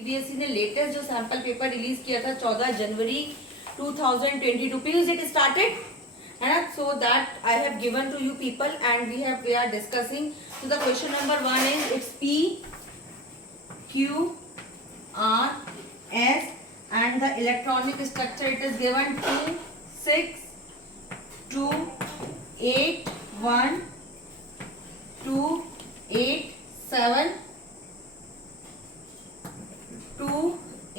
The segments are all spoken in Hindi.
सीबीएसई ने लेटेस्ट जो सैंपल पेपर रिलीज किया था 14 जनवरी 2022 पीयूष इट स्टार्टेड है ना. So that I have given to you people and we are discussing. So the question number 1 is it's P Q R S and the electronic structure it is given 2 6 2 8 1 2 8 7 2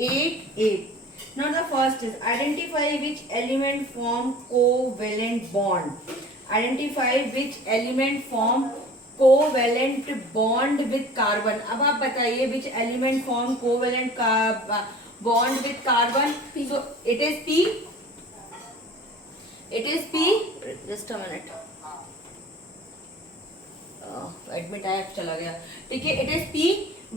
8 8. Now the first is identify which element form covalent bond. Identify which element form covalent bond with carbon. अब आप बताइए which element form covalent bond with carbon. P. So it is P. It is P. Just a minute. Admit I have चला गया. ठीक है. It is P.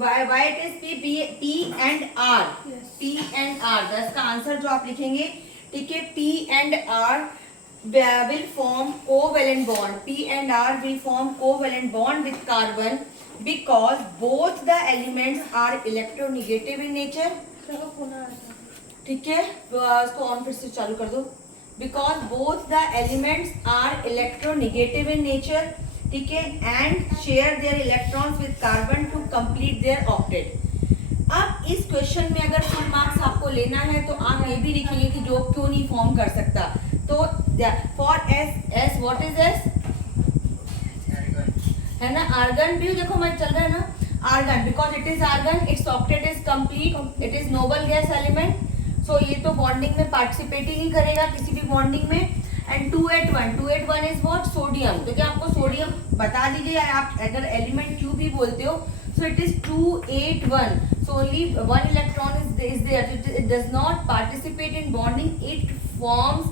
Why it is P? P and R. Yes. P and R. दस का आंसर जो आप लिखेंगे. ठीक है. P and R will form covalent bond. P and R will form covalent bond with carbon because both the elements are electronegative in nature. ठीक है. इसको ऑन फिर से चालू कर दो. Because both the elements are electronegative in nature. ठीक है. And share their electrons with carbon to complete their octet. अब इस क्वेश्चन में अगर फुल मार्क्स आपको लेना है तो आप ये भी लिखेंगे कि जो क्यों नहीं फॉर्म कर सकता. तो for S what is S है ना. आर्गन भी देखो मैं चल रहा है ना. Argon because it is argon its octet is complete. It is noble gas element. So ये तो बॉन्डिंग में पार्टिसिपेट ही नहीं करेगा किसी भी बॉन्डिंग में. And 281 is what sodium. तो क्या आपको सोडियम बता दीजिए. आप अगर एलिमेंट क्यू भी बोलते हो so it is 281. So only one electron is there. It does not participate in bonding. It forms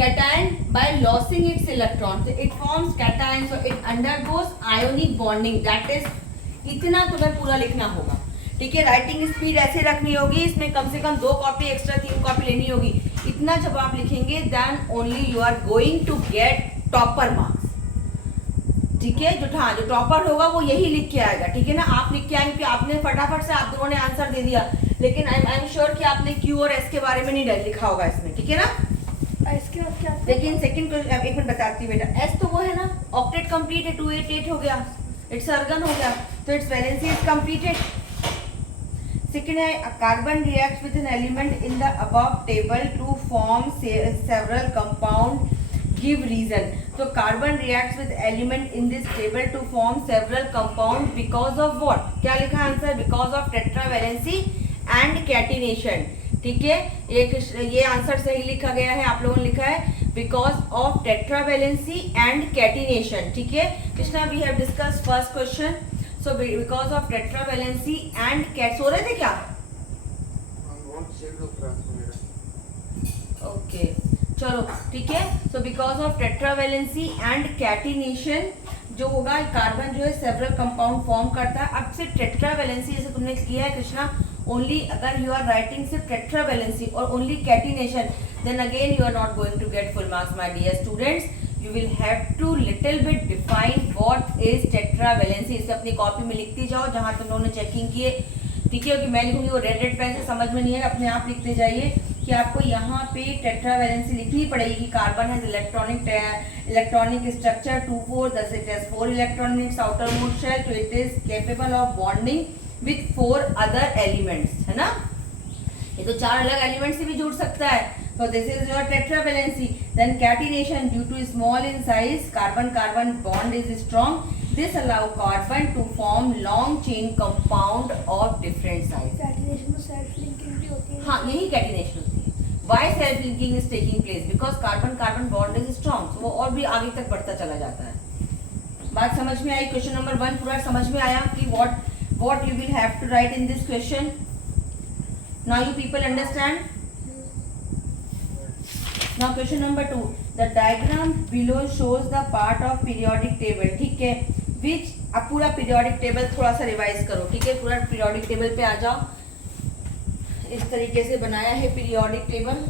cation by losing its electron. So it forms cation. So it undergoes ionic bonding. That is इतना तुम्हें पूरा लिखना होगा. ठीक है. राइटिंग स्पीड ऐसे रखनी होगी. इसमें कम से कम 2 कॉपी एक्स्ट्रा 3 कॉपी लेनी होगी. इतना जब आप लिखेंगे then only you are going to get topper marks. ठीक है. जो टॉपर होगा वो यही लिख के आएगा. ठीक है ना. आप लिख के आएंगे कि आपने फटाफट से आप दोनों ने आंसर दे दिया लेकिन आई एम श्योर कि आपने क्यू और एस के बारे में नहीं लिखा होगा इसमें. ठीक है ना. इसके बाद क्या. लेकिन सेकंड एक मिनट बताती हूँ बेटा. एस तो वो है ना ऑक्टेट कंप्लीट है. 288 हो गया. इट्स आर्गन हो गया. तो its valency is completed. Second है carbon reacts with an element in the above table to form several compound. Give reason. तो carbon reacts with element in this table to form several compound because of what. क्या लिखा answer. Because of tetravalency and catenation. ठीक है. ये आंसर सही लिखा गया है. आप लोगों ने लिखा है because of tetravalency and catenation. ठीक है. Krishna we have discuss first question. So because of tetravalency and cat. सो रहे थे क्या. ओके चलो ठीक है. So because of tetravalency and catenation जो होगा कार्बन जो है सेवरल कंपाउंड फॉर्म करता है. अब सिर्फ टेट्रावैलेंसी जैसे तुमने किया है कृष्णा only अगर you are writing सिर्फ tetravalency और only catenation then again you are not going to get full marks my dear students. You will have to little bit define what is tetravalency. इसे अपनी कॉपी में लिखती जाओ जहाँ तुम लोगों ने चेकिंग किए. ठीक है. कि मैं लिखूंगी वो रेड पेन से समझ में नहीं है. अपने आप लिखते जाइए कि आपको यहाँ पे टेट्रावैलेंसी लिखनी पड़ेगी कि carbon has electronic structure 2,4 thus it has 4 electrons in its outermost shell. So it is capable of bonding with 4 other elements. है ना. ये तो 4 अलग एलिमेंट से भी जुड़ सकता है. So this is your tetravalency. Then catenation due to small in size carbon bond is strong. This allow carbon to form long chain compound of different size. Catenation में self linking भी होती है. हाँ यही catenation होती है. Why self linking is taking place? Because carbon bond is strong. So वो और भी आगे तक बढ़ता चला जाता है. बात समझ में आई. क्वेश्चन नंबर 1 पूरा समझ में आया कि what you will have to write in this question. Now you people understand. Now question number 2. The diagram below shows the part of periodic table. ठीक है. Which अब पूरा periodic table थोड़ा सा रिवाइज करो. ठीक है. पूरा periodic table पे आ जाओ. इस तरीके से बनाया है periodic table.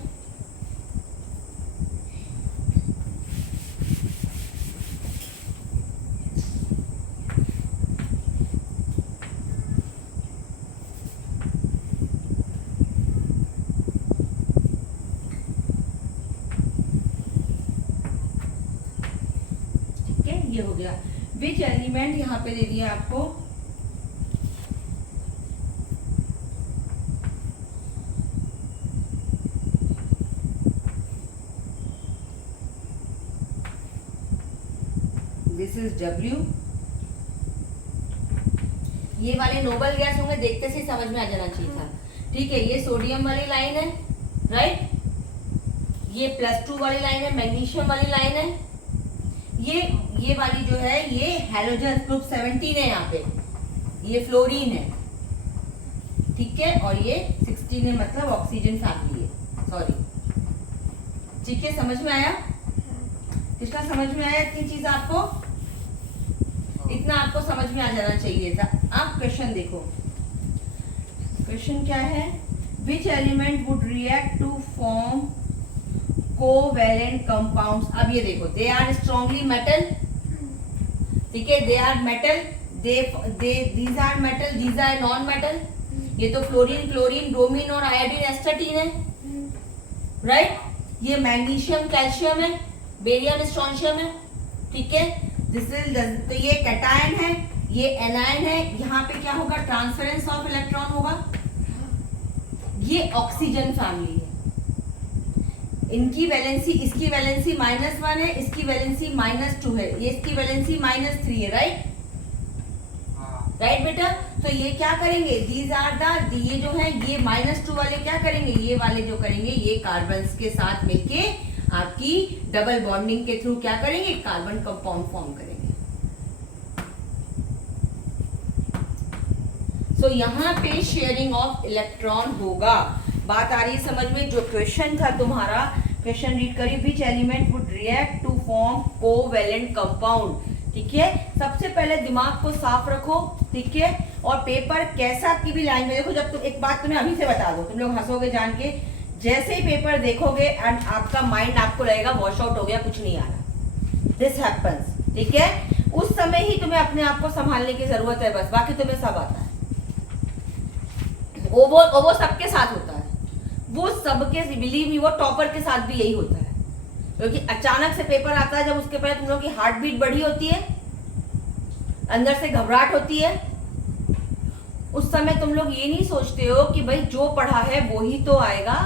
ये हो गया। विच एलिमेंट यहाँ पे दे दिया आपको, दिस इज W। ये वाले नोबल गैस होंगे, देखते से समझ में आ जाना चाहिए था। ठीक है, ये सोडियम वाली लाइन है, राइट। ये +2 वाली लाइन है, मैग्नीशियम वाली लाइन है। ये वाली जो है ये हैलोजन ग्रुप 17 है, यहाँ पे ये फ्लोरीन है, ठीक है। और ये 16 है, मतलब ऑक्सीजन फैमिली है, सॉरी। ठीक है, समझ में आया? किसका समझ में आया? इतनी चीज आपको, इतना आपको समझ में आ जाना चाहिए था। आप क्वेश्चन देखो, क्वेश्चन क्या है, which element would react to form covalent compounds. अब ये देखो, दे आर स्ट्रॉन्गली मेटल, ठीक है, they are metal, these are metal, these are non metal. ये तो फ्लोरीन, क्लोरीन, ब्रोमीन और आयोडीन एस्टेटीन है, राइट। ये मैग्नीशियम कैल्शियम है, बेरियम स्ट्रोंशियम है, ठीक है। दिस इज, तो ये कैटायन है, ये एनायन है। यहाँ पे क्या होगा, ट्रांसफरेंस ऑफ इलेक्ट्रॉन होगा। ये ऑक्सीजन फैमिली है, इनकी वैलेंसी, इसकी वैलेंसी -1 है, इसकी वैलेंसी -2 है, ये इसकी वैलेंसी -3 है, राइट। राइट बेटा, तो ये क्या करेंगे, दीज आर द, ये जो है ये -2 वाले क्या करेंगे, ये वाले जो करेंगे, ये कार्बन्स के साथ मिलके आपकी डबल बॉन्डिंग के थ्रू क्या करेंगे, कार्बन कंपाउंड फॉर्म करेंगे। सो यहाँ पे शेयरिंग ऑफ इलेक्ट्रॉन होगा। बात आ रही है समझ में? जो क्वेश्चन था तुम्हारा, क्वेश्चन रीड करिए, which element would react to form covalent compound. ठीक है, सबसे पहले दिमाग को साफ रखो, ठीक है। और पेपर कैसा की भी लाइन में देखो, जब तुम, एक बात तुम्हें अभी से बता दो, तुम लोग हंसोगे जान के, जैसे ही पेपर देखोगे एंड आपका माइंड आपको लगेगा वॉश आउट हो गया, कुछ नहीं आ रहा, दिस हैपेंस, ठीक है। उस समय ही तुम्हें अपने आप को संभालने की जरूरत है, बस, बाकी तुम्हें सब आता है। वो सबके साथ होता है, वो सबके, बिलीव मी, वो टॉपर के साथ भी यही होता है। क्योंकि अचानक से पेपर आता है, जब उसके पहले तुम लोग की हार्ट बीट बढ़ी होती है, अंदर से घबराहट होती है, उस समय तुम लोग ये नहीं सोचते हो कि भाई जो पढ़ा है वो ही तो आएगा,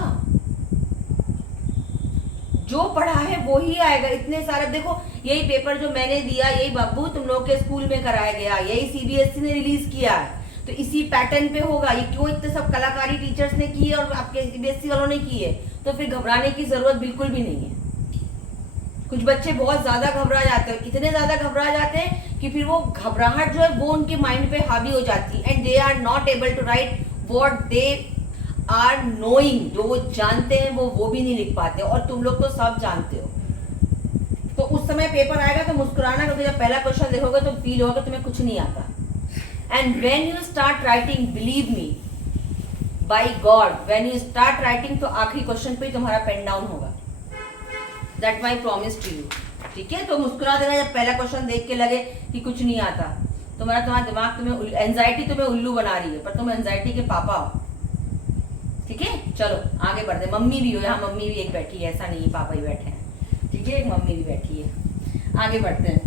जो पढ़ा है वो ही आएगा। इतने सारे देखो, यही पेपर जो मैंने दिया, यही बाबू तुम लोग के स्कूल में कराया गया, यही सीबीएसई ने रिलीज किया है, तो इसी पैटर्न पे होगा। ये क्यों इतने सब कलाकारी टीचर्स ने की है और आपके सीबीएसई वालों ने की है, तो फिर घबराने की जरूरत बिल्कुल भी नहीं है। कुछ बच्चे बहुत ज्यादा घबरा जाते हैं, इतने ज्यादा घबरा जाते हैं कि फिर वो घबराहट जो है वो उनके माइंड पे हावी हो जाती है, and they are not able to write what they are knowing. जो वो जानते हैं वो भी नहीं लिख पाते, और तुम लोग तो सब जानते हो। तो उस समय पेपर आएगा तो मुस्कुराना, क्योंकि जब पहला क्वेश्चन देखोगे तो फील होगा तुम्हें कुछ नहीं आता। And when you start writing, believe me by God, when you start writing, तो आखिरी क्वेश्चन पे तुम्हारा पेन डाउन होगा, that my promise to you, ठीक है। तो मुस्कुरा देना जब पहला क्वेश्चन देख के लगे कि कुछ नहीं आता। तुम्हारा दिमाग तुम्हें, एंजाइटी तुम्हें उल्लू बना रही है, पर तुम एंजाइटी के पापा हो, ठीक है। चलो आगे बढ़ते, मम्मी भी हो यहाँ, मम्मी भी एक बैठी है, ऐसा नहीं है पापा ही बैठे हैं, ठीक है, एक मम्मी भी बैठी है। आगे बढ़ते हैं।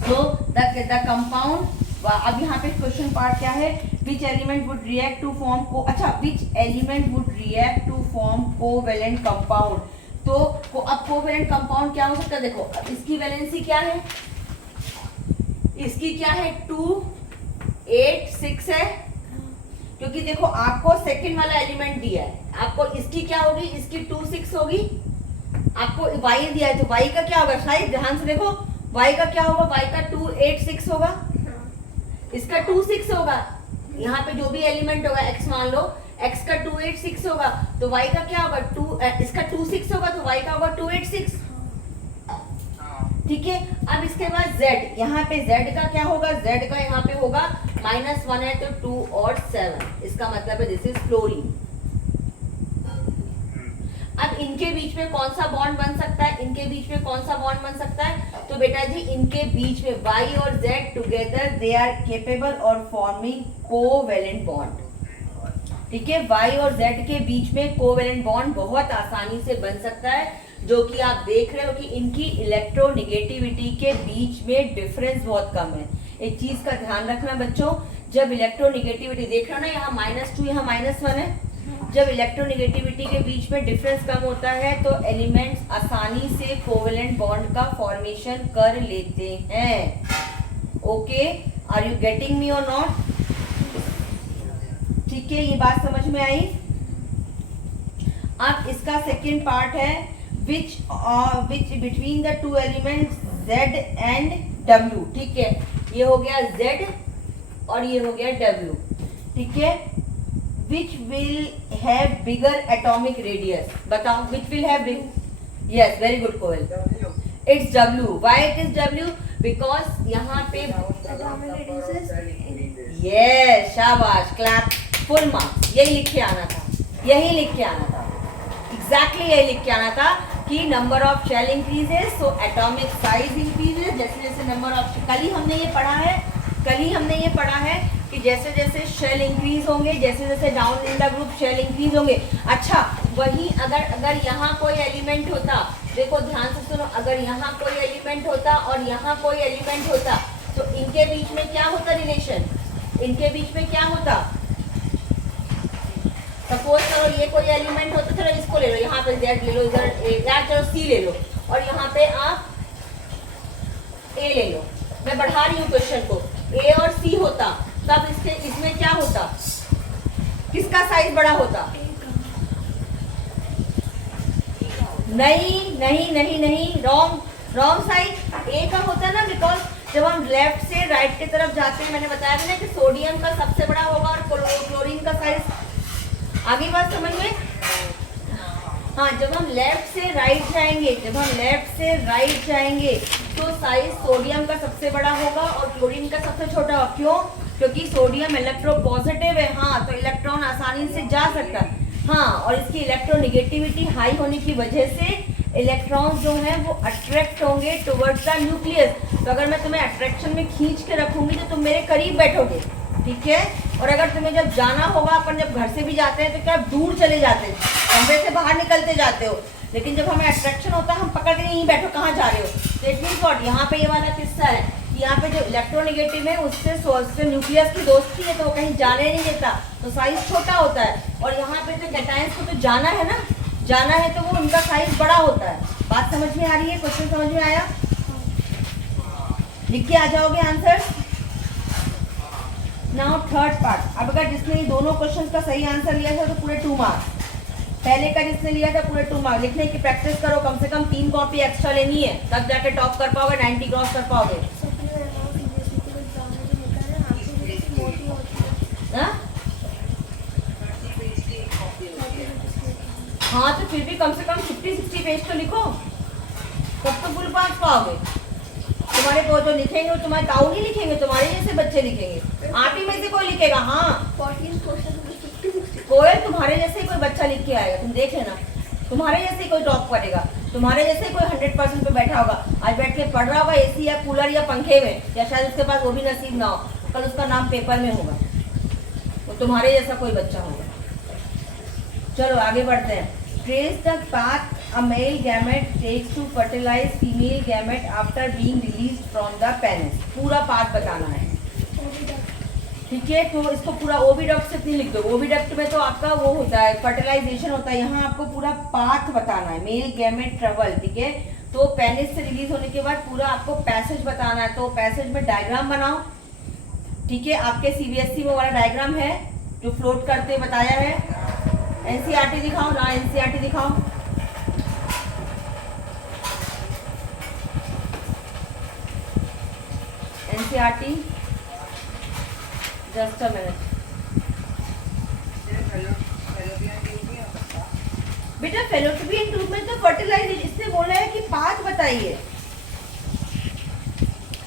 सो द कंपाउंड, अब यहाँ पे क्वेश्चन पार्ट क्या है, which element would react to form co, अच्छा, which element would react to form covalent compound. तो अब कोवेलेंट कंपाउंड क्या हो सकता है, देखो अब इसकी वैलेंसी क्या है, इसकी क्या है, 2 8 6 है, क्योंकि देखो आपको सेकंड वाला एलिमेंट दिया है, आपको इसकी क्या होगी, इसकी 2 6 होगी, आपको y दिया है, तो y का क्या होगा, शायद ध्यान से देखो, y का क्या होगा, y का 2 8 6 होगा, इसका 2 6 होगा, यहाँ पे जो भी एलिमेंट होगा x मान लो, x का 2 8 6 होगा, तो y का क्या होगा, 2, इसका 2 6 होगा, तो y का होगा 2 8 6, ठीक है। अब इसके बाद z, यहाँ पे z का क्या होगा, z का यहाँ पे होगा -1 है, तो 2 और 7, इसका मतलब है दिस इज फ्लोरीन। अब इनके बीच में कौन सा बॉन्ड बन सकता है, इनके बीच में कौन सा बॉन्ड बन सकता है, तो बेटा जी इनके बीच में y और z together they are capable और फॉर्मिंग कोवेलेंट बॉन्ड, ठीक है। y और z के बीच में कोवेलेंट बॉन्ड बहुत आसानी से बन सकता है, जो कि आप देख रहे हो कि इनकी इलेक्ट्रोनेगेटिविटी के बीच में डिफरेंस बहुत कम है। एक चीज का ध्यान रखना बच्चों, जब इलेक्ट्रोनेगेटिविटी देख रहे हो ना, यहाँ -2 यहाँ -1 है, जब इलेक्ट्रोनेगेटिविटी के बीच में डिफरेंस कम होता है तो एलिमेंट्स आसानी से कोवेलेंट बॉन्ड का फॉर्मेशन कर लेते हैं। Okay, are you getting me और नॉट? ठीक है, ये बात समझ में आई। अब इसका सेकेंड पार्ट है which between the two elements Z and W। ठीक है, ये हो गया Z और ये हो गया W। ठीक है, which will have bigger atomic radius? बताओ, which will have big? Yes, very good, Koel. It's W. Why it is W? Because यहाँ पे yes, शाबाश, clap, full marks। यही लिख के आना था, यही लिख के आना था, exactly यही लिख के आना था कि number of shell increases, so atomic size increases। जैसे जैसे number of, कल ही हमने ये पढ़ा है कि जैसे जैसे शेल इंक्रीज होंगे, जैसे जैसे down in the group shell increase होंगे। अच्छा, वही अगर यहाँ कोई एलिमेंट होता, देखो ध्यान से सुनो, अगर यहाँ कोई एलिमेंट होता और यहाँ कोई एलिमेंट होता तो इनके बीच में क्या होता रिलेशन? इनके बीच में क्या होता? सपोज करो ये कोई एलिमेंट होता, चलो इसको ले लो, यहाँ पे Z ले लो, इधर या चलो C ले लो और यहाँ पे आप A ले लो। मैं बढ़ा रही हूँ क्वेश्चन को, A और C होता तब इसमें क्या होता? किसका साइज बड़ा होता? नहीं, रॉन्ग साइज A का होता ना, बिकॉज जब हम लेफ्ट से राइट की तरफ जाते हैं, मैंने बताया था ना कि सोडियम का सबसे बड़ा होगा और क्लोरीन का साइज। आगे बात समझ में? हाँ, जब हम लेफ्ट से राइट जाएंगे तो साइज सोडियम का सबसे बड़ा होगा और क्लोरीन का सबसे छोटा होगा। क्यों? क्योंकि सोडियम इलेक्ट्रोपॉजिटिव है, हाँ, तो इलेक्ट्रॉन आसानी से जा सकता है, हाँ, और इसकी इलेक्ट्रोनेगेटिविटी हाई होने की वजह से इलेक्ट्रॉन्स जो हैं वो अट्रैक्ट होंगे टुवर्ड्स द न्यूक्लियस। तो अगर मैं तुम्हें अट्रैक्शन में खींच के रखूंगी तो तुम मेरे करीब बैठोगे, ठीक है। और अगर तुम्हें जब जाना होगा, अपन जब घर से भी जाते हैं तो क्या दूर चले जाते हैं, कमरे से बाहर निकलते जाते हो, लेकिन जब हमें अट्रैक्शन होता है हम पकड़ के नहीं बैठो, कहाँ जा रहे हो। तो इट मीन्स व्हाट, यहाँ पे ये वाला किस्सा है कि यहाँ पे जो इलेक्ट्रोनेगेटिव है उससे न्यूक्लियस की दोस्ती है तो वो कहीं जाने नहीं देता, तो साइज छोटा होता है। और यहाँ पे जो कैटायंस को तो जाना है ना, जाना है तो वो उनका साइज बड़ा होता है। बात समझ में आ रही है? क्वेश्चन समझ में आया? लिख के आ जाओगे आंसर। Now third part. अब अगर जिसने दोनों क्वेश्चन का सही आंसर लिया था तो पूरे 2 मार्क्स, पहले का जिसने लिया था पूरे 2 मार्क्स। लिखने की प्रैक्टिस करो, कम से कम 3 कॉपी एक्स्ट्रा लेनी है, तब जाके टॉप कर पाओगे, 90 क्रॉस कर पाओगे। हाँ, तो फिर भी कम से कम 50-60 पेज तो लिखो, तब तो फुल पास पाओगे। तुम्हारे को जो लिखेंगे वो तुम्हारे ताऊ नहीं लिखेंगे, तुम्हारे जैसे बच्चे लिखेंगे, आप ही में से कोई लिखेगा। हाँ, कोई तुम्हारे जैसे कोई बच्चा लिख के आएगा, तुम देख लेना, तुम्हारे जैसे कोई टॉप करेगा, तुम्हारे जैसे कोई 100% पे बैठा होगा, आज बैठ के पढ़ रहा होगा एसी या कूलर या पंखे में, या शायद उसके पास वो भी नसीब ना हो, कल उसका नाम पेपर में होगा, वो तुम्हारे जैसा कोई बच्चा होगा। चलो आगे बढ़ते हैं। Trace the path a male gamete takes to fertilize female gamete after being released from the penis। पूरा पाथ बताना है, ठीक है। तो इसको पूरा ओविडक्ट से नहीं लिख दो, ओविडक्ट में तो आपका वो होता है फर्टिलाइजेशन होता है, यहाँ आपको पूरा पाथ बताना है, मेल गैमेट ट्रेवल, ठीक है। तो पेनिस से रिलीज होने के बाद पूरा आपको पैसेज बताना है, तो पैसेज में डायग्राम बनाओ, ठीक है। आपके CBSE में वाला डायग्राम है जो फ्लोट करते बताया है। NCERT दिखाओ ना, NCERT दिखाओ। NCERT, जस्ट अ मिनट बेटा। फेलोपियन ट्यूब में तो फर्टिलाइजेशन, इसने बोला है कि पाथ बताइए,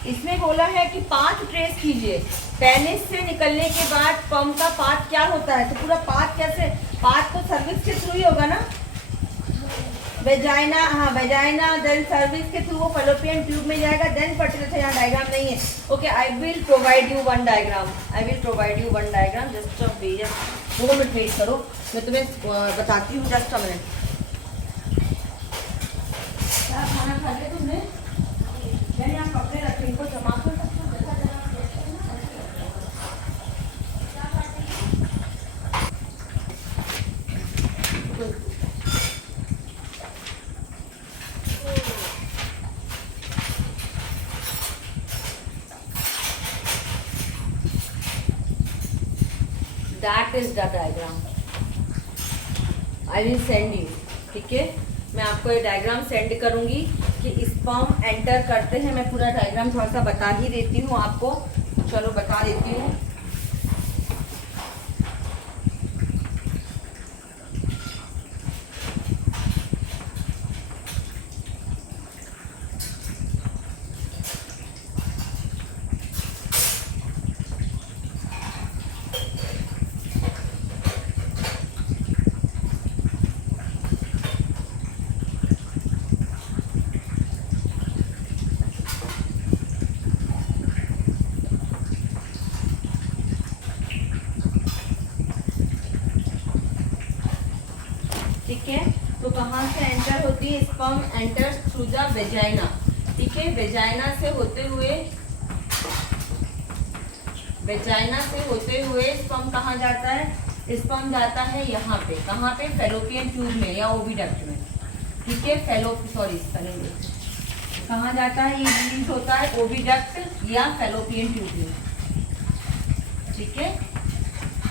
इसमें बोला है कि पाथ ट्रेस कीजिए, पेनिस से निकलने के बाद स्पर्म का पाथ क्या होता है। तो पूरा पाथ कैसे, पाथ तो सर्विक्स के थ्रू ही होगा ना, वेजाइना, हाँ वेजाइना, देन सर्विक्स के थ्रू वो फेलोपियन ट्यूब में जाएगा, देन फर्टिलाइजेशन। यहाँ डायग्राम नहीं है, okay. I will provide you one diagram, just a wait, 2 minute wait करो, मैं तुम्हें बताती हूँ, जस्ट अ मिनट। खाना खा लिया तुमने? मैंने यहाँ कपड़े रखे, इनको जमा कर सकते हो? That is the diagram. I will send you. ठीक है, मैं आपको ये डायग्राम सेंड करूंगी कि स्पर्म एंटर करते हैं। मैं पूरा डायग्राम थोड़ा सा बता ही देती हूँ आपको। चलो बता देती हूँ। ठीक है, तो कहाँ से एंटर होती है? Sperm enters through the vagina. ठीक है, वेजाइना से होते हुए स्पर्म कहाँ जाता है? स्पर्म जाता है यहाँ पे, कहाँ पे? फैलोपियन ट्यूब में या ओविडक्ट में। ठीक है, कहाँ जाता है? ये रिलीज होता है ओविडक्ट या फैलोपियन ट्यूब में। ठीक है,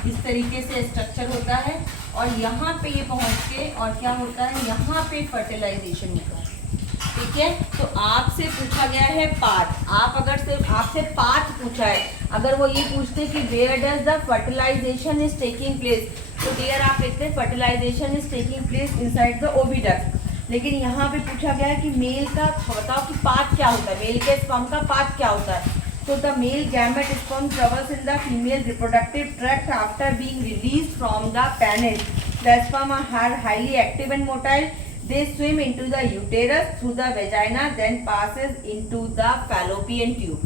इस तरीके से स्ट्रक्चर होता है और यहाँ पे ये पहुँच के और क्या होता है? यहाँ पे फर्टिलाइजेशन होता है। ठीक है, तो आपसे पूछा गया है पाथ। आपसे पाथ पूछा है, अगर वो ये पूछते कि where does the fertilisation is taking place, तो डियर आप लिखते हैं fertilisation is taking place inside the oviduct. लेकिन यहाँ पे पूछा गया है कि मेल का बताओ कि पाथ क्या होता है, मेल के स्पर्म का पाथ क्या होता है। So the male gamete sperm travels in the female reproductive tract after being released from the penis. The sperm are highly active and motile. They swim into the uterus through the vagina, then passes into the fallopian tube.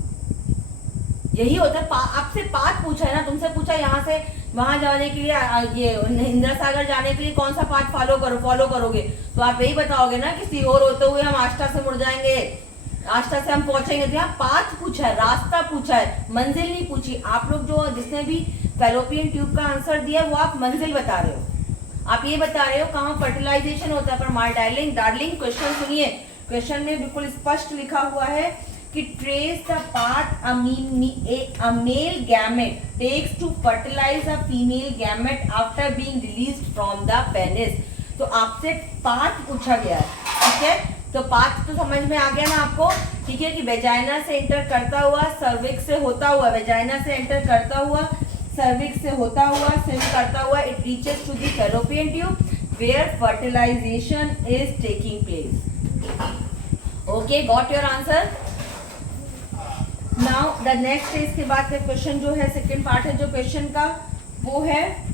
यही होता है। आपसे पाथ पूछा है ना, तुमसे पूछा यहाँ से वहां जाने के लिए, ये इंदिरा सागर जाने के लिए कौन सा पाथ फॉलो करोगे, तो आप यही बताओगे ना कि सीहोर होते हुए हम आष्टा से मुड़ जाएंगे, आष्टा से हम पहुंचेंगे। तो यहाँ पाथ पूछा है, रास्ता पूछा है, मंजिल नहीं पूछी। आप लोग जो जिसने भी फैलोपियन ट्यूब का आंसर दिया वो आप मंजिल बता रहे हो, आप ये बता रहे हो कहाँ फर्टिलाइजेशन होता है। पर माय डार्लिंग क्वेश्चन सुनिए, क्वेश्चन में बिल्कुल स्पष्ट लिखा हुआ है कि trace the path a male gamete takes to fertilise a female gamete after being released from the penis. तो आपसे पाथ पूछा गया है। ठीक है, तो पाथ तो समझ में आ गया ना आपको। ठीक है, कि वेजाइना से एंटर करता हुआ, सर्विक्स से होता हुआ, वेजाइना से एंटर करता हुआ, सर्विक्स से होता हुआ, स्विम करता हुआ, it reaches to the fallopian tube where fertilisation is taking place. Okay, got your answer. Now the next है, इसके बाद का क्वेश्चन जो है सेकेंड पार्ट है जो क्वेश्चन का, वो है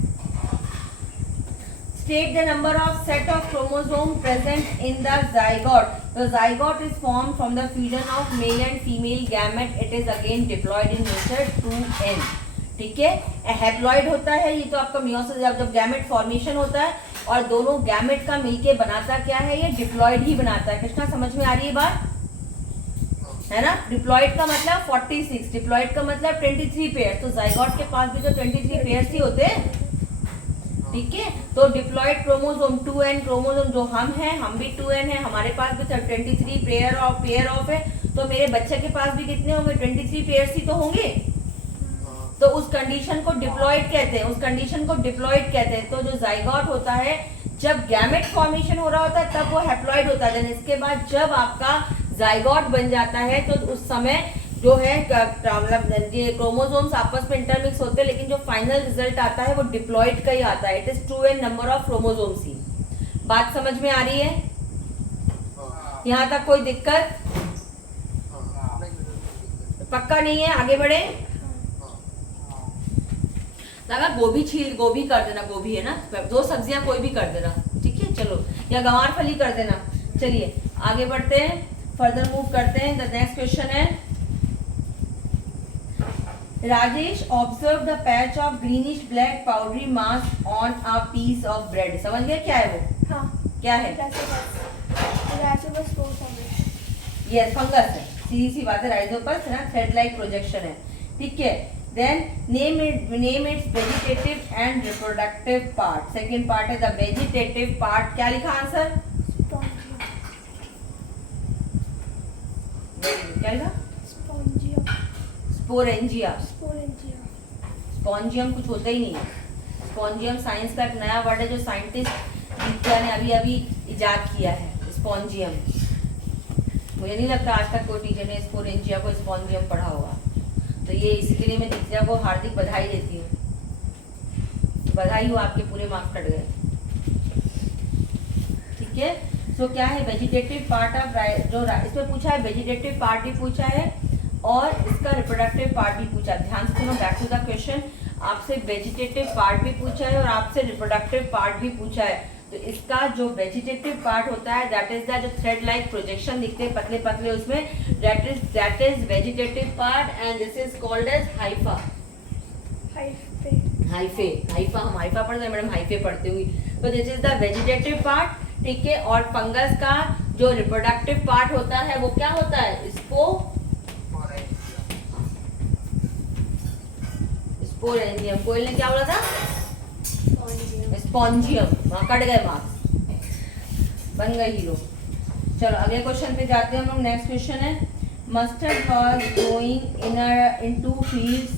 state the number of set of chromosome present in the zygote. The zygote is formed from the fusion of male and female gamete. It is again diploid in nature 2n. ठीक है, हैप्लॉइड होता है ये, तो आपका मियोसिस जब गैमेट फॉर्मेशन होता है और दोनों गैमेट का मिलके बनाता क्या है? ये डिप्लॉइड ही बनाता है। कृष्णा समझ में आ रही है बात, है ना? डिप्लॉइड का मतलब 46, डिप्लॉइड का मतलब 23 पेयर। तो जाइगोट के पास भी तो 23 पेयर ही होते हैं। ठीक है, तो डिप्लॉइड क्रोमोसोम 2n क्रोमोसोम जो हम हैं, हम भी 2n है, हमारे पास भी 23 पेयर ऑफ है। तो मेरे बच्चे के पास भी कितने होंगे? 23 पेयर ही तो होंगे। तो उस कंडीशन को डिप्लॉइड कहते हैं, तो जो जाइगोट होता है जब गैमेट फॉर्मेशन हो रहा होता है तब वो हैप्लॉइड होता है। इसके बाद जब आपका जाइगोट बन जाता है तो उस समय जो है ये क्रोमोसोम्स आपस में इंटरमिक्स होते हैं, लेकिन जो फाइनल रिजल्ट आता है वो डिप्लॉइड का ही आता है। It is 2n number of chromosomes ही। बात समझ में आ रही है? यहाँ तक कोई दिक्कत? पक्का नहीं है? आगे बढ़े। लगा गोभी कर देना, गोभी है ना, 2 सब्जियां कोई भी कर देना। ठीक है, चलो, या गंवार फली कर देना। चलिए आगे बढ़ते हैं, फर्दर मूव करते हैं। द नेक्स्ट क्वेश्चन है, Rajesh observe the patch of greenish black powdery mass on a piece of bread. समझ गए क्या है वो? हाँ। क्या है? वैसे बस दो समय यस फंगस है, सीधी सी बात है, राइजोपस है ना, थ्रेड लाइक प्रोजेक्शन है, ठीक है। Then name its vegetative and reproductive part. Second part है द वेजिटेटिव पार्ट, क्या लिखा आंसर, क्या लिखा, स्पॉन्जियम स्पोरेंजिया। स्पोरेंजियम स्पॉन्जियम कुछ होता ही नहीं है, स्पॉन्जियम साइंस का एक नया वर्ड है जो साइंटिस्ट विद्या ने अभी अभी इजाद किया है, स्पॉन्जियम। मुझे नहीं लगता आज तक कोई टीचर ने स्पोरेंजिया को स्पॉन्जियम पढ़ा होगा, तो ये इसके लिए मैं दित्या को हार्दिक बधाई देती हूँ, बधाई हो, आपके पूरे मार्क्स कट गए, ठीक है। सो क्या है वेजिटेटिव पार्ट ऑफ जो इसमें पूछा है, वेजिटेटिव पार्ट भी पूछा है और इसका रिप्रोडक्टिव पार्ट भी पूछा है। ध्यान से सुनो, बैक टू द क्वेश्चन, आपसे वेजिटेटिव पार्ट भी पूछा है और आपसे रिप्रोडक्टिव पार्ट भी पूछा है। तो इसका जो वेजिटेटिव पार्ट होता है दैट इज द जो थ्रेड लाइक प्रोजेक्शन दिखते हैं पतले पतले उसमें, that is vegetative part and this is called as hypha. Hypha हम हाइफा पढ़ते हैं मैडम, हाइफे पढ़ते हुई। तो दिस इज द वेजिटेटिव पार्ट, ठीक है। और फंगस का जो रिप्रोडक्टिव पार्ट होता है वो क्या होता है, स्पोरेंजियम। कोयल ने क्या बोला था, स्पॉन्जियम, वहां कट गए मार्क्स, बन गए हीरो। चलो अगले क्वेश्चन पे जाते हैं हम लोग। नेक्स्ट क्वेश्चन है mustard was growing in two fields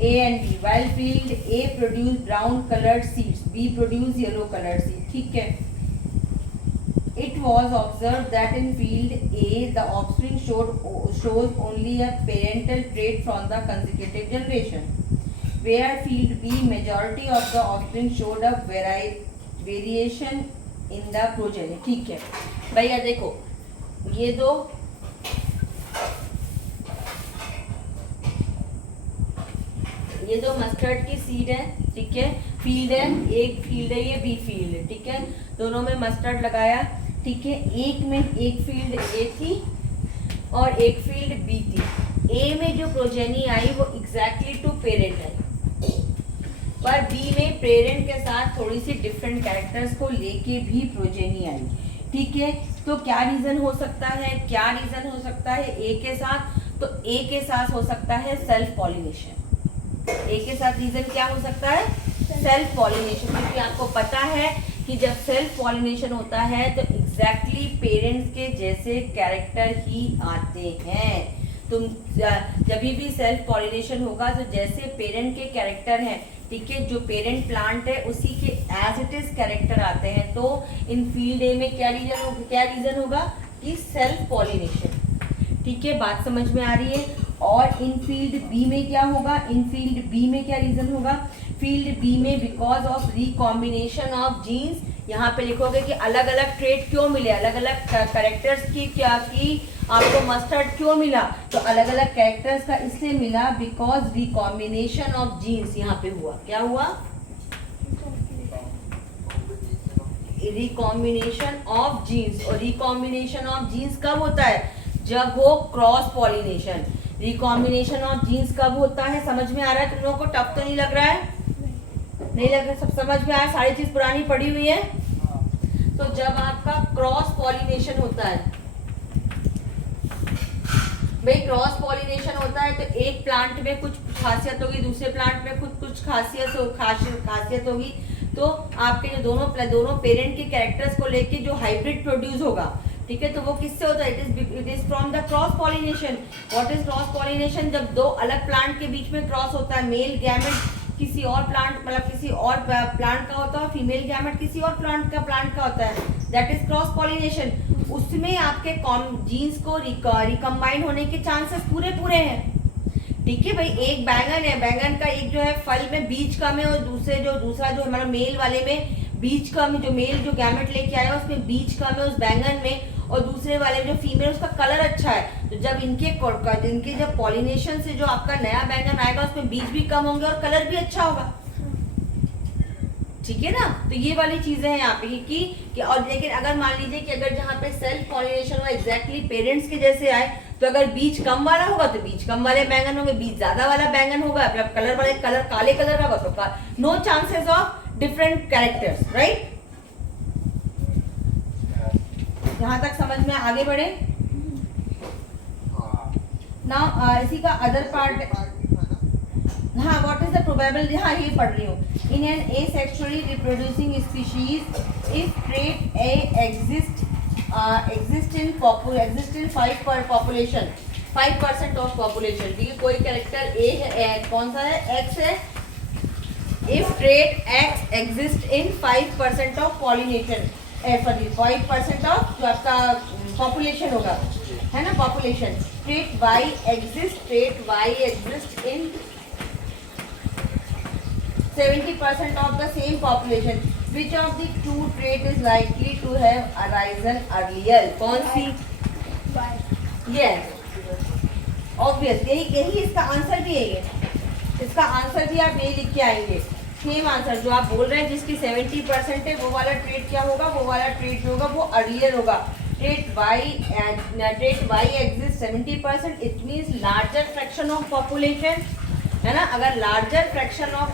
A and B. While field A produced brown colored seeds, B produced yellow colored seeds. ठीक है। It was observed that in field A the offspring shows only a parental trait from the consecutive generation, where field B majority of the offspring showed a variation in the progeny. ठीक है भैया, देखो ये दो मस्टर्ड की सीड है, ठीक है। फील्ड है, एक फील्ड है, ये बी फील्ड है, ठीक है। दोनों में मस्टर्ड लगाया, ठीक है। एक में एक फील्ड ए थी और एक फील्ड बी थी। ए में जो प्रोजेनी आई वो एग्जैक्टली टू पेरेंट आई, पर बी में पेरेंट के साथ थोड़ी सी डिफरेंट कैरेक्टर्स को लेके भी प्रोजेनी आई, ठीक है। तो क्या रीजन हो सकता है, क्या रीजन हो सकता है ए के साथ, तो ए के साथ हो सकता है सेल्फ पॉलिनेशन। ए के साथ रीजन क्या हो सकता है, सेल्फ पॉलिनेशन, क्योंकि आपको पता है कि जब सेल्फ पॉलिनेशन होता है तो एग्जैक्टली पेरेंट्स के जैसे कैरेक्टर ही आते हैं। तुम जब भी सेल्फ पॉलिनेशन होगा तो जैसे पेरेंट के कैरेक्टर हैं, ठीक है, जो पेरेंट प्लांट है उसी के एज इट इज कैरेक्टर आते हैं। तो इन फील्ड ए में क्या रीजन होगा कि सेल्फ पॉलिनेशन, ठीक है, बात समझ में आ रही है। और इन फील्ड बी में क्या होगा, इन फील्ड बी में क्या रीजन होगा, फील्ड बी में because of recombination of genes, यहाँ पे लिखोगे कि अलग अलग ट्रेट क्यों मिले, अलग अलग कैरेक्टर्स की क्या की आपको मस्टर्ड क्यों मिला, तो अलग अलग कैरेक्टर्स का इसलिए मिला बिकॉज रिकॉम्बिनेशन ऑफ जीन्स यहाँ पे हुआ। क्या हुआ, रिकॉम्बिनेशन ऑफ जीन्स। और रिकॉम्बिनेशन ऑफ जीन्स कब होता है, जब हो cross pollination. Recombination of genes कब होता है, समझ में आ रहा है तुम लोगों को, टफ तो नहीं लग रहा है, नहीं लग रहा, सब समझ में आया, सारी चीज पुरानी पड़ी हुई है। तो जब आपका क्रॉस पॉलिनेशन होता है, भाई क्रॉस पॉलिनेशन होता है तो एक प्लांट में कुछ खासियत होगी, दूसरे प्लांट में कुछ खासियत होगी। तो आपके जो दोनों पेरेंट के कैरेक्टर्स को लेके जो हाइब्रिड प्रोड्यूस होगा, ठीक है, तो वो किससे होता है, it is from the cross pollination. What is cross pollination, जब दो अलग प्लांट के बीच में क्रॉस होता है, मेल गैमेट किसी और प्लांट मतलब किसी और प्लांट का होता है, फीमेल गैमेट किसी और प्लांट का होता है, दैट इज क्रॉस पॉलिनेशन। उसमें आपके जीन्स को रिकम्बाइन होने के चांसेस पूरे हैं, ठीक है भाई। एक बैंगन है, बैंगन का एक जो है फल में बीज कम है और दूसरा जो हमारा मेल वाले में बीज कम है, जो मेल जो गैमेट लेके आया उसमें बीज कम है उस बैंगन में, और दूसरे वाले जो फीमेल उसका कलर अच्छा है। तो जब इनके जब पॉलिनेशन से जो आपका नया बैंगन आएगा उसमें बीज भी कम होंगे और कलर भी अच्छा होगा, ठीक है ना। तो ये वाली चीजें हैं यहाँ पे कि और लेकिन अगर मान लीजिए कि अगर जहाँ पे सेल्फ पॉलिनेशन हुआ एग्जैक्टली पेरेंट्स के जैसे आए, तो अगर बीज कम वाला होगा तो बीज कम वाले बैंगन होंगे, बीज ज्यादा वाला बैंगन होगा, कलर काले कलर का होगा, तो no chances of different characters, right. यहाँ तक समझ में आगे बढ़े ना। इसी का अदर पार्ट, हाँ, व्हाट इज द प्रोबेबल, हाँ ये पढ़ रही हूँ। In an asexually reproducing species if trait A exist in 5% of population, ठीक है, कोई कैरेक्टर ए है, कौन सा है, एक्स है, if trait X exist in 5% of pollination, sorry 5% of जो आपका पॉपुलेशन होगा, है ना, population, trait Y exist in 70% of the same population. Which of the two trait is likely to have arisen earlier? कौन सी? Yes. Obvious. यही इसका आंसर भी है ये। इसका आंसर भी आप यही लिख के आएंगे। सेम आंसर जो आप बोल रहे हैं जिसकी 70% है वो वाला ट्रेट क्या होगा? वो वाला ट्रेट जो होगा वो अर्लियर होगा। Trait y exist 70%, it means larger fraction of population, है ना। अगर लार्जर फ्रैक्शन ऑफ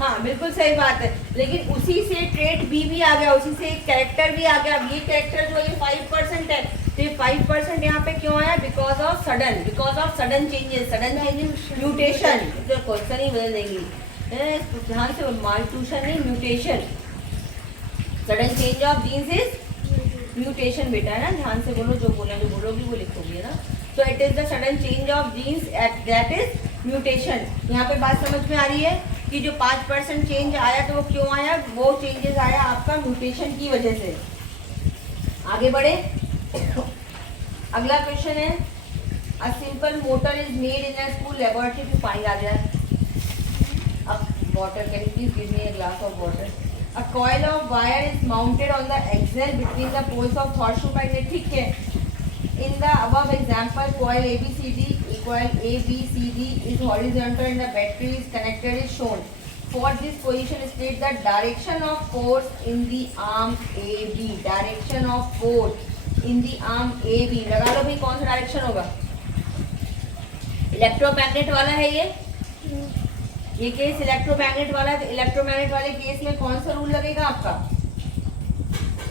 हाँ बिल्कुल सही बात है, लेकिन उसी से ट्रेट बी भी आ गया, उसी से एक कैरेक्टर भी आ गया। अब ये कैरेक्टर जो ये 5% है, तो ये 5% यहाँ पे क्यों आया? Because of sudden changes, mutation. तो क्वेश्चन ही बदल देंगी, ध्यान से, माल्टूशन नहीं, mutation. Sudden change of genes is mutation बेटा, है ना, ध्यान से बोलो, जो बोलोगी वो लिखोगी, है ना। तो it is the sudden change of genes that is mutation. यहाँ पे बात समझ में आ रही है कि जो 5% चेंज आया तो वो क्यों आया? वो चेंजेस आया आपका म्यूटेशन की वजह से। आगे बढ़े, अगला क्वेश्चन है, a simple motor is made in a school laboratory to find आ जाए। अब water, can you please give me a glass of water. A coil of wire is mounted on the axle between the poles of horseshoe magnet, ठीक है। In the above example, coil ABCD is horizontal and the battery is connected is shown. For this position, state the direction of force in the arm AB. Direction of force in the arm AB. लगा लो भाई, कौन सा डायरेक्शन होगा? इलेक्ट्रोमैग्नेट वाला है ये केस इलेक्ट्रोमैग्नेट वाला है। तो इलेक्ट्रोमैग्नेट वाले केस में कौन सा रूल लगेगा आपका?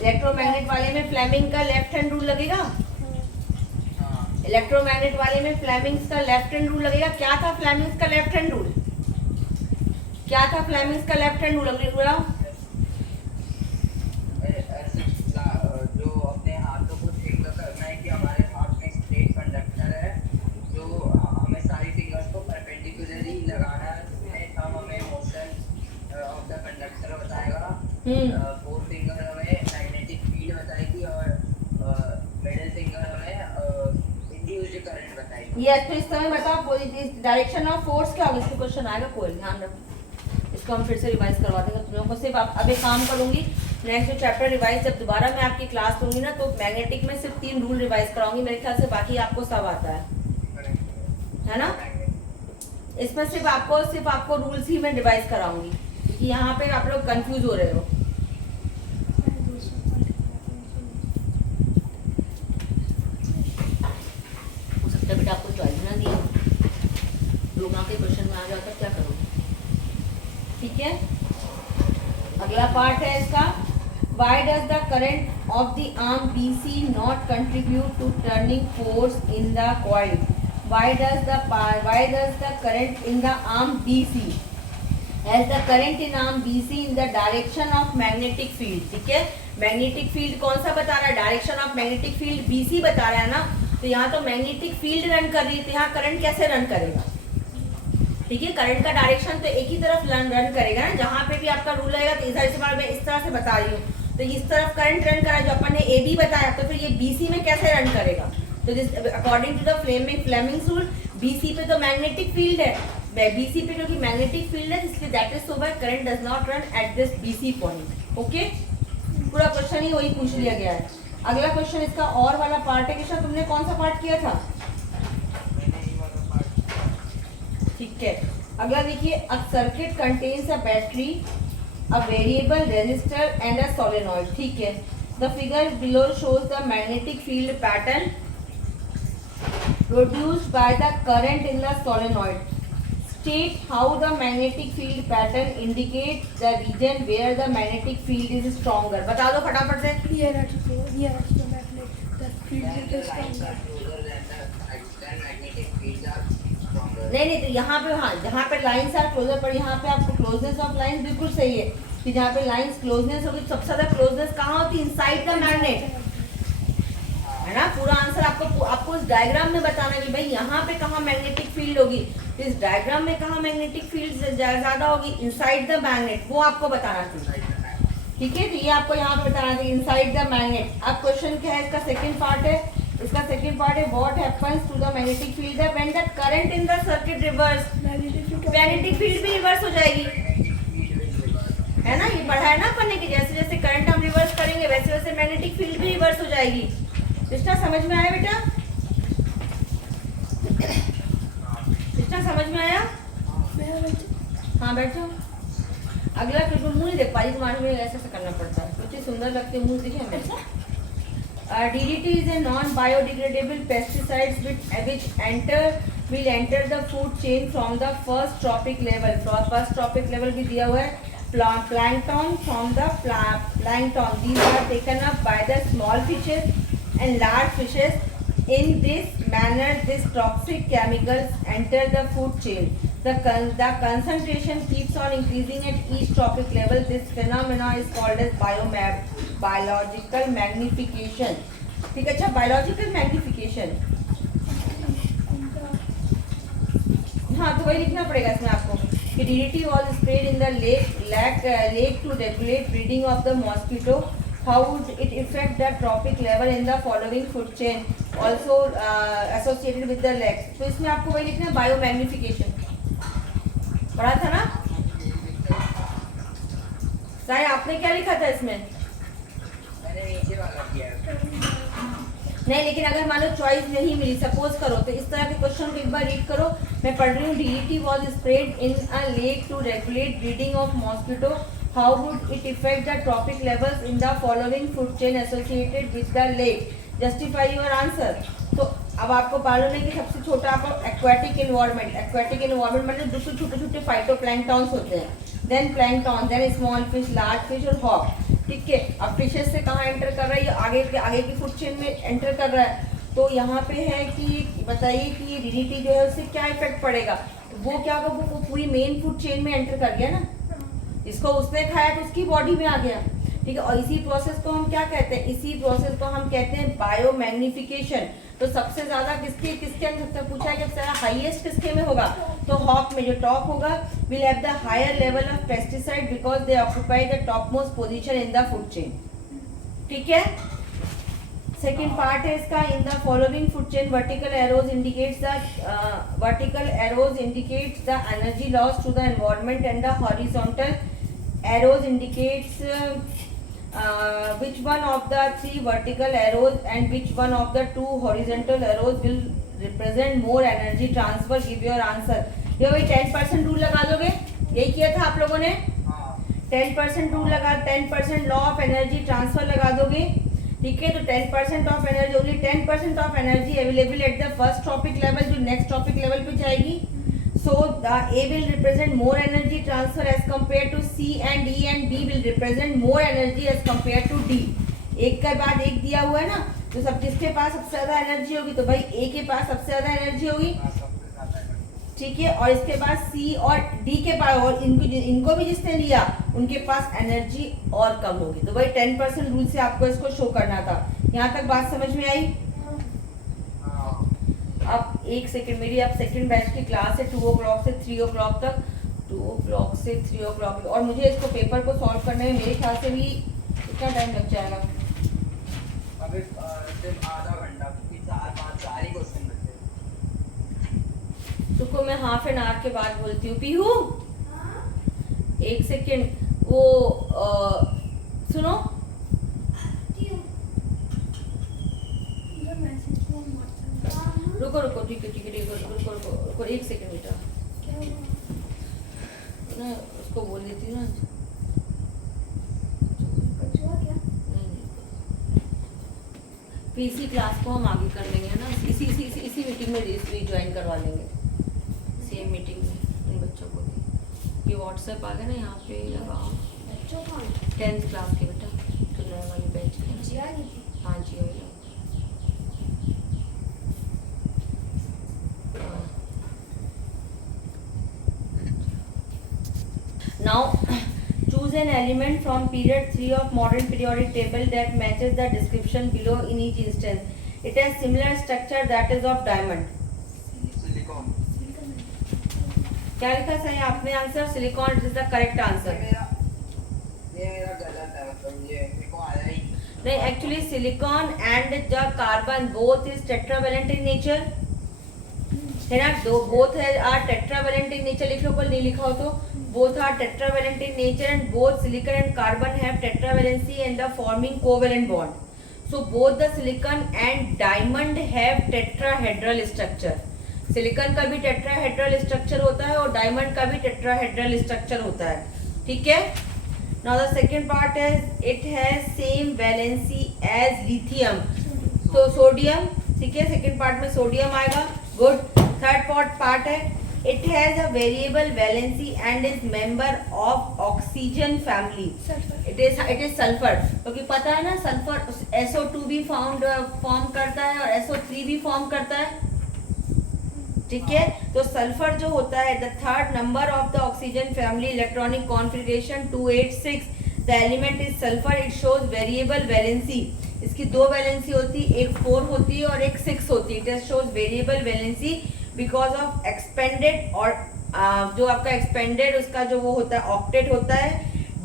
इलेक्ट्रोमैग्नेट वाले में फ्लेमिंग का लेफ्ट हैंड रूल लगेगा। इलेक्ट्रोमैग्नेट वाले में फ्लेमिंग्स का लेफ्ट हैंड रूल लगेगा। क्या था फ्लेमिंग्स का लेफ्ट हैंड रूल? क्या था फ्लेमिंग्स का लेफ्ट हैंड रूल? अगले बोला जो अपने हाथों को ठीक करना है कि हमारे हाथ में स्ट्रेट कंडक्टर है, जो हमें सारी फिंगर्स को परपेंडिकुलरली लगाना है, थंब हमें मोशन ऑफ द कंडक्टर बताएगा, फोर फिंगर हमें मैग्नेटिक फील्ड बताएगी और मिडिल फिंगर हमें करंट बताएगी। यस, तो इस समय बताओ डायरेक्शन ऑफ फोर्स क्या होगा? इसका क्वेश्चन आएगा, कोई ध्यान रखो, इसको हम फिर से रिवाइज करवा देंगे तुम लोगों को। सिर्फ अब एक काम करूंगी, नेक्स्ट जो चैप्टर रिवाइज जब दोबारा मैं आपकी क्लास लूंगी ना, तो मैग्नेटिक में सिर्फ 3 रूल रिवाइज कराऊंगी, मेरे ख्याल से बाकी आपको सब आता है ना। इसमें सिर्फ आपको रूल्स ही मैं रिवाइज कराऊंगी, क्योंकि यहाँ पे आप लोग कंफ्यूज हो रहे हो। बेटा आपको चॉइस ना दिया, लोग के क्वेश्चन में आ जाता, क्या करोगे? ठीक है, अगला पार्ट है इसका, why does the current of the arm BC not contribute to turning force in the coil? Why does the current in the arm BC as the current in arm BC in the direction of magnetic field? ठीक है, मैग्नेटिक फील्ड कौन सा बता रहा है? Direction of magnetic field BC बता रहा है ना। तो यहाँ तो मैग्नेटिक फील्ड रन कर रही है, तो यहाँ करंट कैसे रन करेगा? ठीक है, करंट का डायरेक्शन तो एक ही तरफ रन करेगा ना। जहाँ पे भी आपका रूल रहेगा, तो इधर से मैं इस तरह से बता रही हूँ, तो इस तरफ करंट रन करा जो अपन ने AB बताया, तो फिर ये BC में कैसे रन करेगा? तो according to the Fleming's rule BC पे तो मैग्नेटिक फील्ड है, BC पे क्योंकि मैग्नेटिक फील्ड है, इसलिए that is so why current does not run at this BC point. Okay, पूरा क्वेश्चन ही वही पूछ लिया गया है। अगला क्वेश्चन इसका और वाला पार्ट है। कृष्णा तुमने कौन सा पार्ट किया था? ठीक है, अगला देखिए, a circuit contains a battery, a variable resistor and a solenoid. ठीक है, the figure below shows the magnetic field pattern produced by the current in the solenoid. State how the magnetic field pattern indicates the region where the magnetic field is stronger. बता दो फटाफट से. Near at the magnet, the field Then will the be lines stronger. are closer then magnetic fields are stronger. नहीं तो यहाँ पे हाँ जहाँ पे लाइन्स आर क्लोजर, पर यहाँ पे आपको क्लोजनेस ऑफ लाइन्स बिल्कुल सही है कि जहाँ पे लाइन्स क्लोजनेस होगी, सबसे ज्यादा क्लोजनेस कहाँ होती है? इनसाइड द मैग्नेट, है ना. पूरा आंसर आपको उस डायग्राम में बताना है कि भाई यहाँ पे कहाँ मैग्नेटिक फील्ड होगी, इस डायग्राम में कहाँ मैग्नेटिक फील्ड ज्यादा होगी, इनसाइड द मैग्नेट, वो आपको बताना चाहिए. ठीक है, तो ये आपको यहाँ पे बताना चाहिए इनसाइड द मैग्नेट. अब क्वेश्चन क्या है, इसका सेकंड पार्ट है. इसका सेकंड पार्ट है what happens to the magnetic field when the current in the circuit reverse. Magnetic field भी रिवर्स हो जाएगी, है ना. ये पढ़ा है ना अपन ने कि जैसे जैसे करंट हम रिवर्स करेंगे वैसे वैसे मैग्नेटिक फील्ड भी रिवर्स हो जाएगी. कृष्णा समझ में आया बेटा? कृष्णा समझ में आया? हाँ बैठो. अगला क्वेश्चन मुंह नहीं देख पाई तुम्हारे में, ऐसे ऐसे करना पड़ता है. मुझे सुंदर लगते हैं मुंह दिखे हमेशा. DDT is a non-biodegradable pesticide which will enter the food chain from the first trophic level. First trophic level भी दिया हुआ है. Plankton from the plankton. These are taken up by the small fishes and large fishes. In this manner, these toxic chemicals enter the food chain. The concentration keeps on increasing at each trophic level. This phenomena is called as biological magnification. ठीक है, अच्छा biological magnification. हाँ तो वही लिखना पड़ेगा इसमें आपको कि DDT was sprayed in the lake to regulate breeding of the mosquito. How would it affect the trophic level in the following food chain also associated with the lake? तो इसमें आपको वही लिखना है biomagnification. पढ़ा था ना साई? आपने क्या लिखा था इसमें? मैंने नीचे वाला किया है. नहीं, लेकिन अगर मान लो चॉइस नहीं मिली, सपोज करो, तो इस तरह के क्वेश्चन को एक बार रीड करो. मैं पढ़ रही हूँ. DDT was sprayed in a lake to regulate breeding of mosquito. How would it affect the trophic levels in the following food chain associated with the lake? Justify your answer. तो अब आपको मालूम है कि सबसे छोटा आपको एक्वाटिक इन्वायरमेंट मतलब दूसरे छोटे छोटे फाइटोप्लैंक्टन्स होते हैं. Then plankton, then small fish, large fish और हॉक. ठीक है, अब फिशेस से कहाँ एंटर कर रहा है? ये आगे की फूड चेन में एंटर कर रहा है. तो यहाँ पे है कि बताइए कि ये DDT जो है उससे क्या इफेक्ट पड़ेगा. वो क्या होगा, वो पूरी मेन फूड चेन में एंटर कर गया ना. इसको उसने खाया तो उसकी बॉडी में आ गया. ठीक है, और इसी प्रोसेस को हम क्या कहते हैं? इसी प्रोसेस को हम कहते हैं बायोमैग्निफिकेशन. तो सबसे ज्यादा किसके अंदर पूछा है कि सबसे हाईएस्ट किसके में होगा? तो हॉक में जो टॉप होगा will have the higher level of pesticide because they occupy the top most position in the food chain. ठीक है, सेकेंड पार्ट है इसका. In the following food chain vertical arrows indicates the energy loss to the environment and the horizontal arrows indicates which one of the three vertical arrows and which one of the two horizontal arrows will represent more energy transfer. Give your answer. ये वही 10% रूल लगा दोगे, यही किया था आप लोगों ने. 10% रूल लगा, 10% लॉ ऑफ एनर्जी ट्रांसफर लगा दोगे. ठीक है, तो 10% of energy, only 10% of energy available at the first topic level, जो नेक्स्ट टॉपिक लेवल पे जाएगी. So the A will represent more energy transfer as compared to C and E, and B will represent more energy as compared to D. एक के बाद एक दिया हुआ है ना, तो सब किसके पास सबसे ज्यादा एनर्जी होगी? तो भाई A के पास सबसे ज्यादा एनर्जी होगी. ठीक है, और इसके बाद C और D के पास, और इनको भी जिसने लिया उनके पास एनर्जी और कम होगी. तो भाई 10% रूल से आपको इसको शो करना था. यहाँ तक बात समझ में आई? अब एक सेकंड, मेरी अब सेकंड बैच की क्लास है 2 o'clock से 3 o'clock तक. 2 o'clock से 3 o'clock, और मुझे इसको पेपर को सॉल्व करने में मेरे ख्याल से भी कितना टाइम लग जाएगा? अभी सिर्फ आधा घंटा, क्योंकि 4-5 ही क्वेश्चन बचे. तो मैं हाफ एन आवर के बाद बोलती हूँ. पीहू एक सेकंड, वो सुनो, रुको ठीक है रुको एक सेकंड बेटा. ना उसको बोल देती हूँ ना. इसी क्लास को हम आगे कर लेंगे ना, इसी मीटिंग में ज्वाइन करवा लेंगे, सेम मीटिंग में इन बच्चों को भी। ये व्हाट्सएप आ गया ना, यहाँ पे लगाओ। बच्चों कौन 10th क्लास के बेटा, तो नए वाली बैच के। जिया नहीं थी। हाँ जी वही लोग। Now choose an element from period 3 of modern periodic table that matches the description below in each instance. It has similar structure that is of diamond. Silicon. क्या लिखा सही आपने answer? Silicon is the correct answer. ये मेरा गलत है, मतलब ये मेरे को आया ही नहीं, actually silicon and the carbon both is tetravalent in nature है ना, दो both are tetravalent in nature. लिख लो, कोई नहीं लिखा हो तो। both are tetravalent in nature and both silicon and carbon have tetravalency and the forming covalent bond. So both the silicon and diamond have tetrahedral structure. Silicon का भी टेट्राहेड्रल स्ट्रक्चर होता है और डायमंड का भी टेट्राहेड्रल स्ट्रक्चर होता है, ठीक है। Now the second part is it has same valency as lithium, तो सोडियम, ठीक है, सेकंड पार्ट में सोडियम आएगा, गुड। थर्ड पार्ट है it has a variable valency and is member of oxygen family. It is sulphur, क्योंकि पता है ना सल्फर SO2 भी फॉर्म करता है और SO3 भी फॉर्म करता है, ठीक है। तो सल्फर जो होता है the third number of the oxygen family, electronic configuration 286, the element is sulphur, it shows variable valency. इसकी दो वैलेंसी होती है, एक 4 होती है और एक 6 होती है। It shows variable valency because of expanded, और जो आपका एक्सपेंडेड उसका जो वो होता है ऑक्टेट होता है,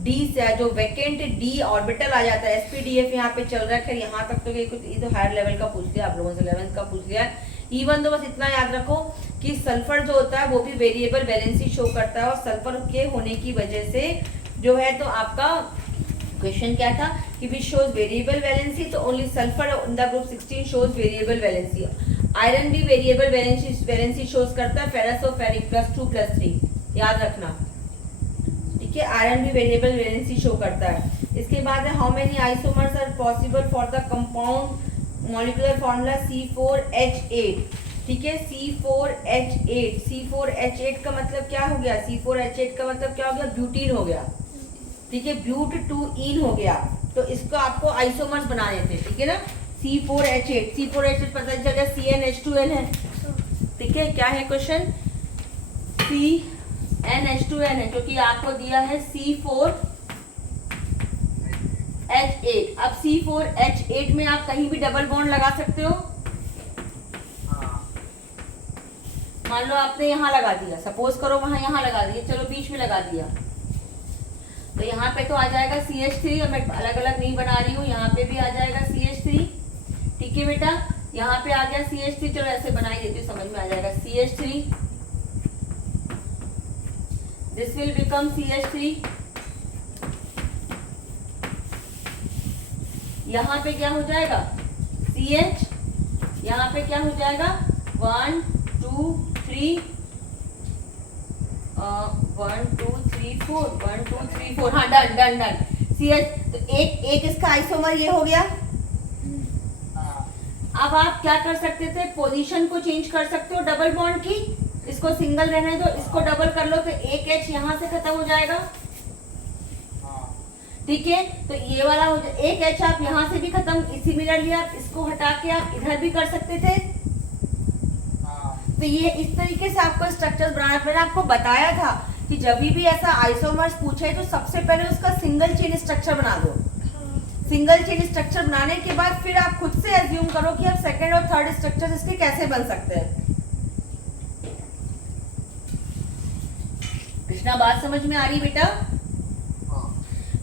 डी से जो वैकेंट डी ऑर्बिटल आ जाता है, SPDF यहाँ पे चल रहा है। खैर यहाँ तक तो ये तो हायर लेवल का पूछ लिया आप लोगों से, 11th का पूछ लिया। इवन तो बस इतना याद रखो कि सल्फर जो होता है वो भी वेरिएबल वैलेंसी शो करता है, और सल्फर के होने की वजह से जो है, तो आपका क्वेश्चन क्या था कि विच शोज वेरिएबल वैलेंसी, तो only sulphur in the group 16 shows variable valency. Iron भी वेरिएबल वैलेंसी शोज करता है, फेरस और फेरिक +2+3 याद रखना, ठीक है। आयरन भी वेरिएबल वैलेंसी शो करता है। इसके बाद है how many isomers are possible for the compound molecular formula C4H8, ठीक है। C4H8 का मतलब क्या हो गया? C4H8 का मतलब क्या हो गया? ब्यूटीन हो गया, ठीक है, ब्यूट टू इन हो गया। तो इसको आपको आइसोमर्स बनाने थे, ठीक है ना। C4H8 पता चल गया CnH2n है, ठीक है। क्या है क्वेश्चन? CnH2n है, क्योंकि आपको दिया है C4H8। अब C4H8 में आप कहीं भी डबल बॉन्ड लगा सकते हो। मान लो आपने यहाँ लगा दिया, सपोज करो वहां यहाँ लगा दिया, चलो बीच में लगा दिया, तो यहाँ पे तो आ जाएगा CH3, और मैं अलग अलग नहीं बना रही हूँ, यहाँ पे भी आ जाएगा CH3, ठीक है बेटा। यहाँ पे आ गया CH3, चलो ऐसे बना ही देती हूँ, समझ में आ जाएगा। CH3, this will become CH3। यहाँ पे क्या हो जाएगा? CH, यहाँ पे क्या हो जाएगा? 1 2 3 1 2 3 4 1 2 3 4, हाँ डन। CH, तो एक इसका आइसोमर ये हो गया। अब आप क्या कर सकते थे? पोजीशन को चेंज कर सकते हो डबल बॉन्ड की, इसको सिंगल रहने दो, इसको डबल कर लो, तो एक H यहाँ से खत्म हो जाएगा, ठीक है। तो ये वाला हो जाए, एक H आप यहाँ से भी खत्म, सिमिलरली आप इसको हटा के आप इधर भी कर सकते थे। तो ये इस तरीके से आपको स्ट्रक्चर बनाना। मैंने आपको बताया था कि जब भी ऐसा आइसोमर्स पूछे तो सबसे पहले उसका सिंगल चेन स्ट्रक्चर बना दो। सिंगल चेन स्ट्रक्चर बनाने के बाद फिर आप खुद से एज्यूम करो कि अब सेकंड और थर्ड स्ट्रक्चर इसके कैसे बन सकते हैं। कृष्णा, बात समझ में आ रही बेटा?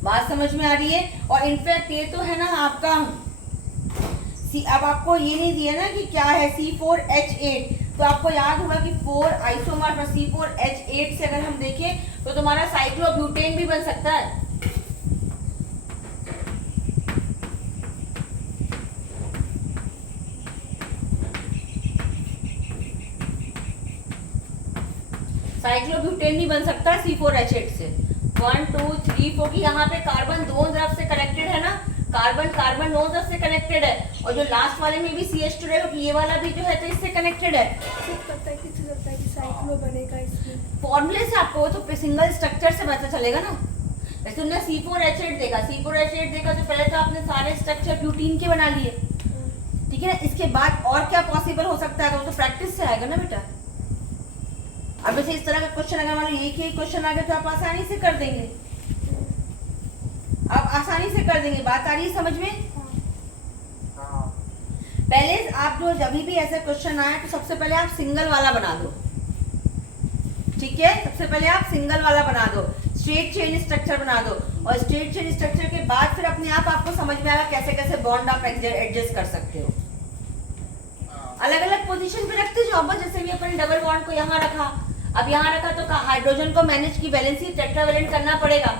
बात समझ में आ रही है। और इनफैक्ट ये तो है ना आपका अब आपको ये नहीं दिया ना कि क्या है C4H8, तो आपको याद होगा कि 4 आइसोमर पर C4H8 से अगर हम देखें तो तुम्हारा साइक्लोब्यूटेन भी बन सकता है। साइक्लोब्यूटेन भी बन सकता है C4H8 से। 1 2 3 4 की यहाँ पे कार्बन दोनों तरफ से कनेक्टेड है ना, कार्बन कार्बन नोज से कनेक्टेड है, और जो लास्ट वाले में भी CH2 रहेगा, ये वाला भी जो है तो इससे कनेक्टेड है। सिर्फ पता है किससे चलता है कि साइक्लो बनेगा इसमें। फॉर्मूले से आपको वो तो सिंगल स्ट्रक्चर से पता चलेगा ना। जैसे तुमने C4H8 देखा, C4H8 देखा तो पहले तो आपने सारे स्ट्रक्चर ब्यूटीन के बना लिए, ठीक है ना। इसके बाद और क्या पॉसिबल हो सकता है, वो तो प्रैक्टिस से आएगा ना बेटा। अब जैसे इस तरह का क्वेश्चन अगर मान लो एक ही क्वेश्चन आ गया तो आप आसानी से कर देंगे, आप आसानी से कर देंगे। बात आ रही है समझ में? हाँ। पहले आप जो जब भी ऐसा क्वेश्चन आए तो सबसे पहले आप सिंगल वाला बना दो, ठीक है। सबसे पहले आप सिंगल वाला बना दो, स्ट्रेट चेन स्ट्रक्चर बना दो, और स्ट्रेट चेन स्ट्रक्चर के बाद फिर अपने आप आपको समझ में आएगा कैसे कैसे बॉन्ड आप एडजस्ट कर सकते हो। अलग अलग पोजीशन पे रखते जाओ बस। जैसे भी अपन डबल बॉन्ड को यहाँ रखा, अब यहाँ रखा तो हाइड्रोजन को मैनेज की वैलेंसी टेट्रावैलेंट करना पड़ेगा,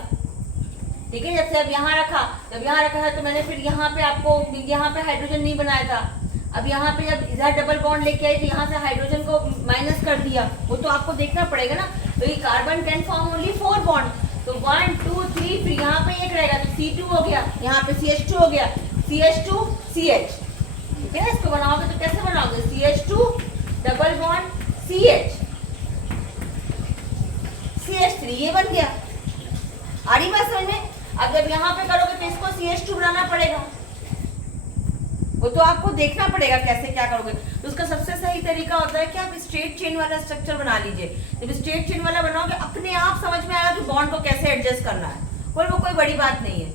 ठीक है। जैसे अब यहाँ रखा, जब यहाँ रखा है तो मैंने फिर यहाँ पे आपको यहाँ पे हाइड्रोजन नहीं बनाया था, अब यहाँ पे जब इधर डबल बॉन्ड लेके आई तो यहाँ से हाइड्रोजन को माइनस कर दिया, वो तो आपको देखना पड़ेगा ना। तो ये carbon can form only 4 bond, तो 1 2 3, फिर यहाँ पे एक रहेगा तो C2 हो गया, यहाँ पे CH2 हो गया, CH2 CH, ठीक है। इसको बनाओगे तो कैसे बनाओगे, CH2 double bond CH CH3, ये बन गया। आ रही बात समझ में? अब जब यहाँ पे करोगे तो इसको CH2 बनाना पड़ेगा, वो तो आपको देखना पड़ेगा कैसे क्या करोगे। तो उसका सबसे सही तरीका होता है कि आप स्ट्रेट चेन वाला स्ट्रक्चर बना लीजिए। जब स्ट्रेट चेन वाला बनाओगे अपने आप समझ में आएगा कि बॉन्ड को कैसे एडजस्ट करना है, और वो कोई बड़ी बात नहीं है,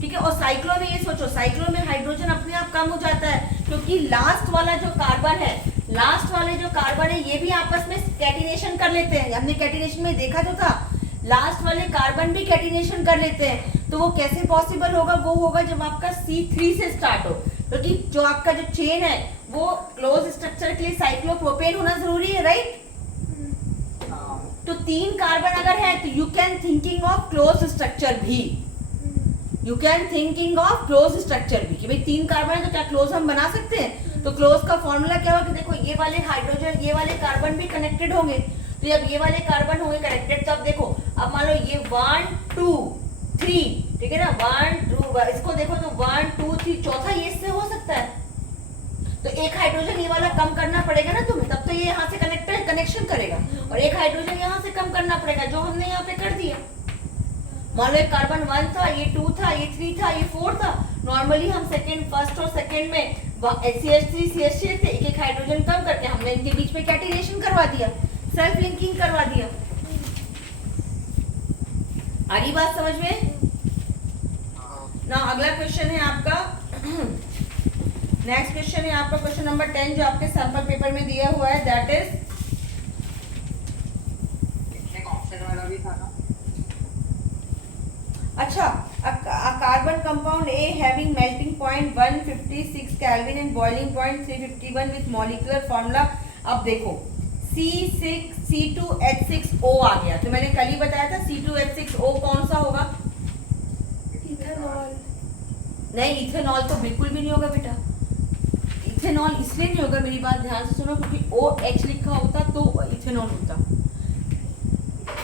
ठीक है। और साइक्लो में ये सोचो, साइक्लो में हाइड्रोजन अपने आप कम हो जाता है, क्योंकि लास्ट वाला जो कार्बन है, लास्ट वाले जो कार्बन है ये भी आपस में कैटिनेशन कर लेते हैं। हमने कैटिनेशन में देखा जो था, लास्ट वाले कार्बन भी कैटिनेशन कर लेते हैं। तो वो कैसे पॉसिबल होगा, वो होगा जब आपका C3 से स्टार्ट हो, क्योंकि जो आपका जो चेन है वो क्लोज स्ट्रक्चर के लिए साइक्लोप्रोपेन होना जरूरी है, राइट। तो 3 कार्बन अगर है तो you can thinking of close structure भी, you can thinking of close structure भी, कि भाई 3 कार्बन है तो क्या क्लोज हम बना सकते हैं। तो क्लोज का फॉर्मूला क्या होगा कि देखो ये वाले हाइड्रोजन, ये वाले कार्बन भी कनेक्टेड होंगे, तो जब ये वाले कार्बन होंगे कनेक्टेड तो अब देखो, अब मान लो ये 1 2 3, ठीक है ना, 1 2, इसको देखो तो 1 2 3, चौथा ये इससे हो सकता है, तो एक हाइड्रोजन ये वाला कम करना पड़ेगा ना तुम्हें, तब तो ये यहाँ से कनेक्शन करेगा, और एक हाइड्रोजन यहाँ से कम करना पड़ेगा, जो हमने यहाँ पे कर दिया। मान लो कार्बन 1 था, ये 2 था, ये 3 था, ये 4 था। नॉर्मली हम फर्स्ट और सेकंड में CH3 CH8 थे, एक हाइड्रोजन कम करके हमने इनके बीच में कैटिनेशन करवा दिया, सेल्फ लिंकिंग करवा दिया। आ रही बात समझ में ना। अगला क्वेश्चन है आपका, नेक्स्ट क्वेश्चन है आपका क्वेश्चन नंबर 10 जो आपके सैंपल पेपर में दिया हुआ है, दैट इज ऑप्शन वाला भी था ना। अच्छा, a carbon compound A having melting point 156 Kelvin and boiling point 351 with molecular formula। अब देखो C2H6O आ गया, तो मैंने कल ही बताया था C2H6O कौन सा होगा, इथेनॉल। नहीं इथेनॉल तो बिल्कुल भी नहीं होगा बेटा। इथेनॉल इसलिए नहीं होगा, मेरी बात ध्यान से सुनो, क्योंकि OH लिखा होता तो इथेनॉल होता।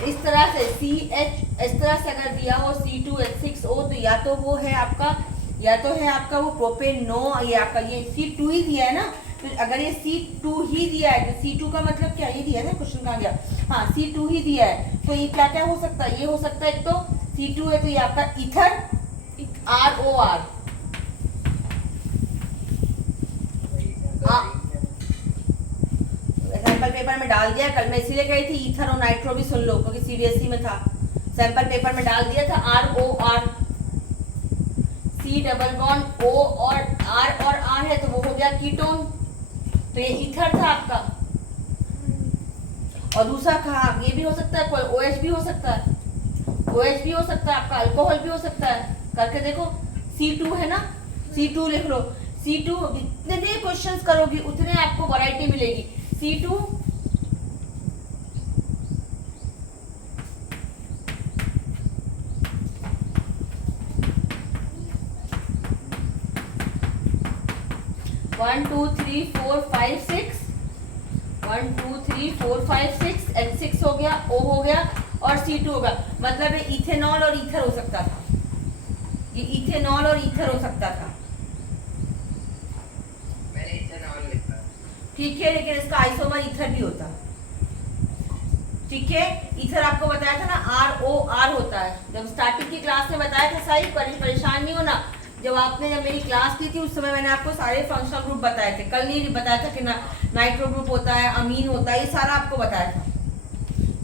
इस तरह से CH, इस तरह से अगर दिया हो C2H6O तो या तो वो है आपका, या तो है आपका वो प्रोपेन, नो ये आपका ये C2 ही दिया है ना। तो अगर ये C2 ही दिया है तो C2 का मतलब क्या, ये दिया है ना, क्वेश्चन कहाँ गया, हाँ C2 ही दिया है, तो ये क्या क्या हो सकता है, ये हो सकता है एक तो C2 है तो ये आपका ईथर ROR, सैंपल पेपर में डाल दिया कल, मैं इसीलिए कही थी ईथर और नाइट्रो भी सुन लो, क्योंकि CBSE में था, सैंपल पेपर में डाल दिया था ROR, C double bond O और R है तो वो हो गया कीटोन, तो ये ईथर था आपका। और दूसरा कहा, ये भी हो सकता है, कोई OH भी हो सकता है, OH भी हो सकता है आपका, अल्कोहल भी हो सकता है, करके देखो। C2 है ना, C2 लिख लो, C2 जितने क्वेश्चंस करोगी उतने आपको वैरायटी मिलेगी। C2 1 2 3 4 5 6 1 2 3 4 5 6 H6 हो गया, O हो गया और C2 होगा, मतलब ये इथेनॉल और ईथर हो सकता था, ये इथेनॉल और ईथर हो सकता ठीक है, लेकिन इसका आइसोमर ईथर भी होता है। ठीक है, ईथर आपको बताया था ना ROR होता है, जब स्टार्टिंग की क्लास में बताया था। सही, परेशान नहीं होना। जब मेरी क्लास की थी उस समय मैंने आपको सारे फंक्शनल ग्रुप बताए थे। कल नहीं बताया था कि नाइट्रो ग्रुप होता है, अमीन होता है, ये सारा आपको बताया था।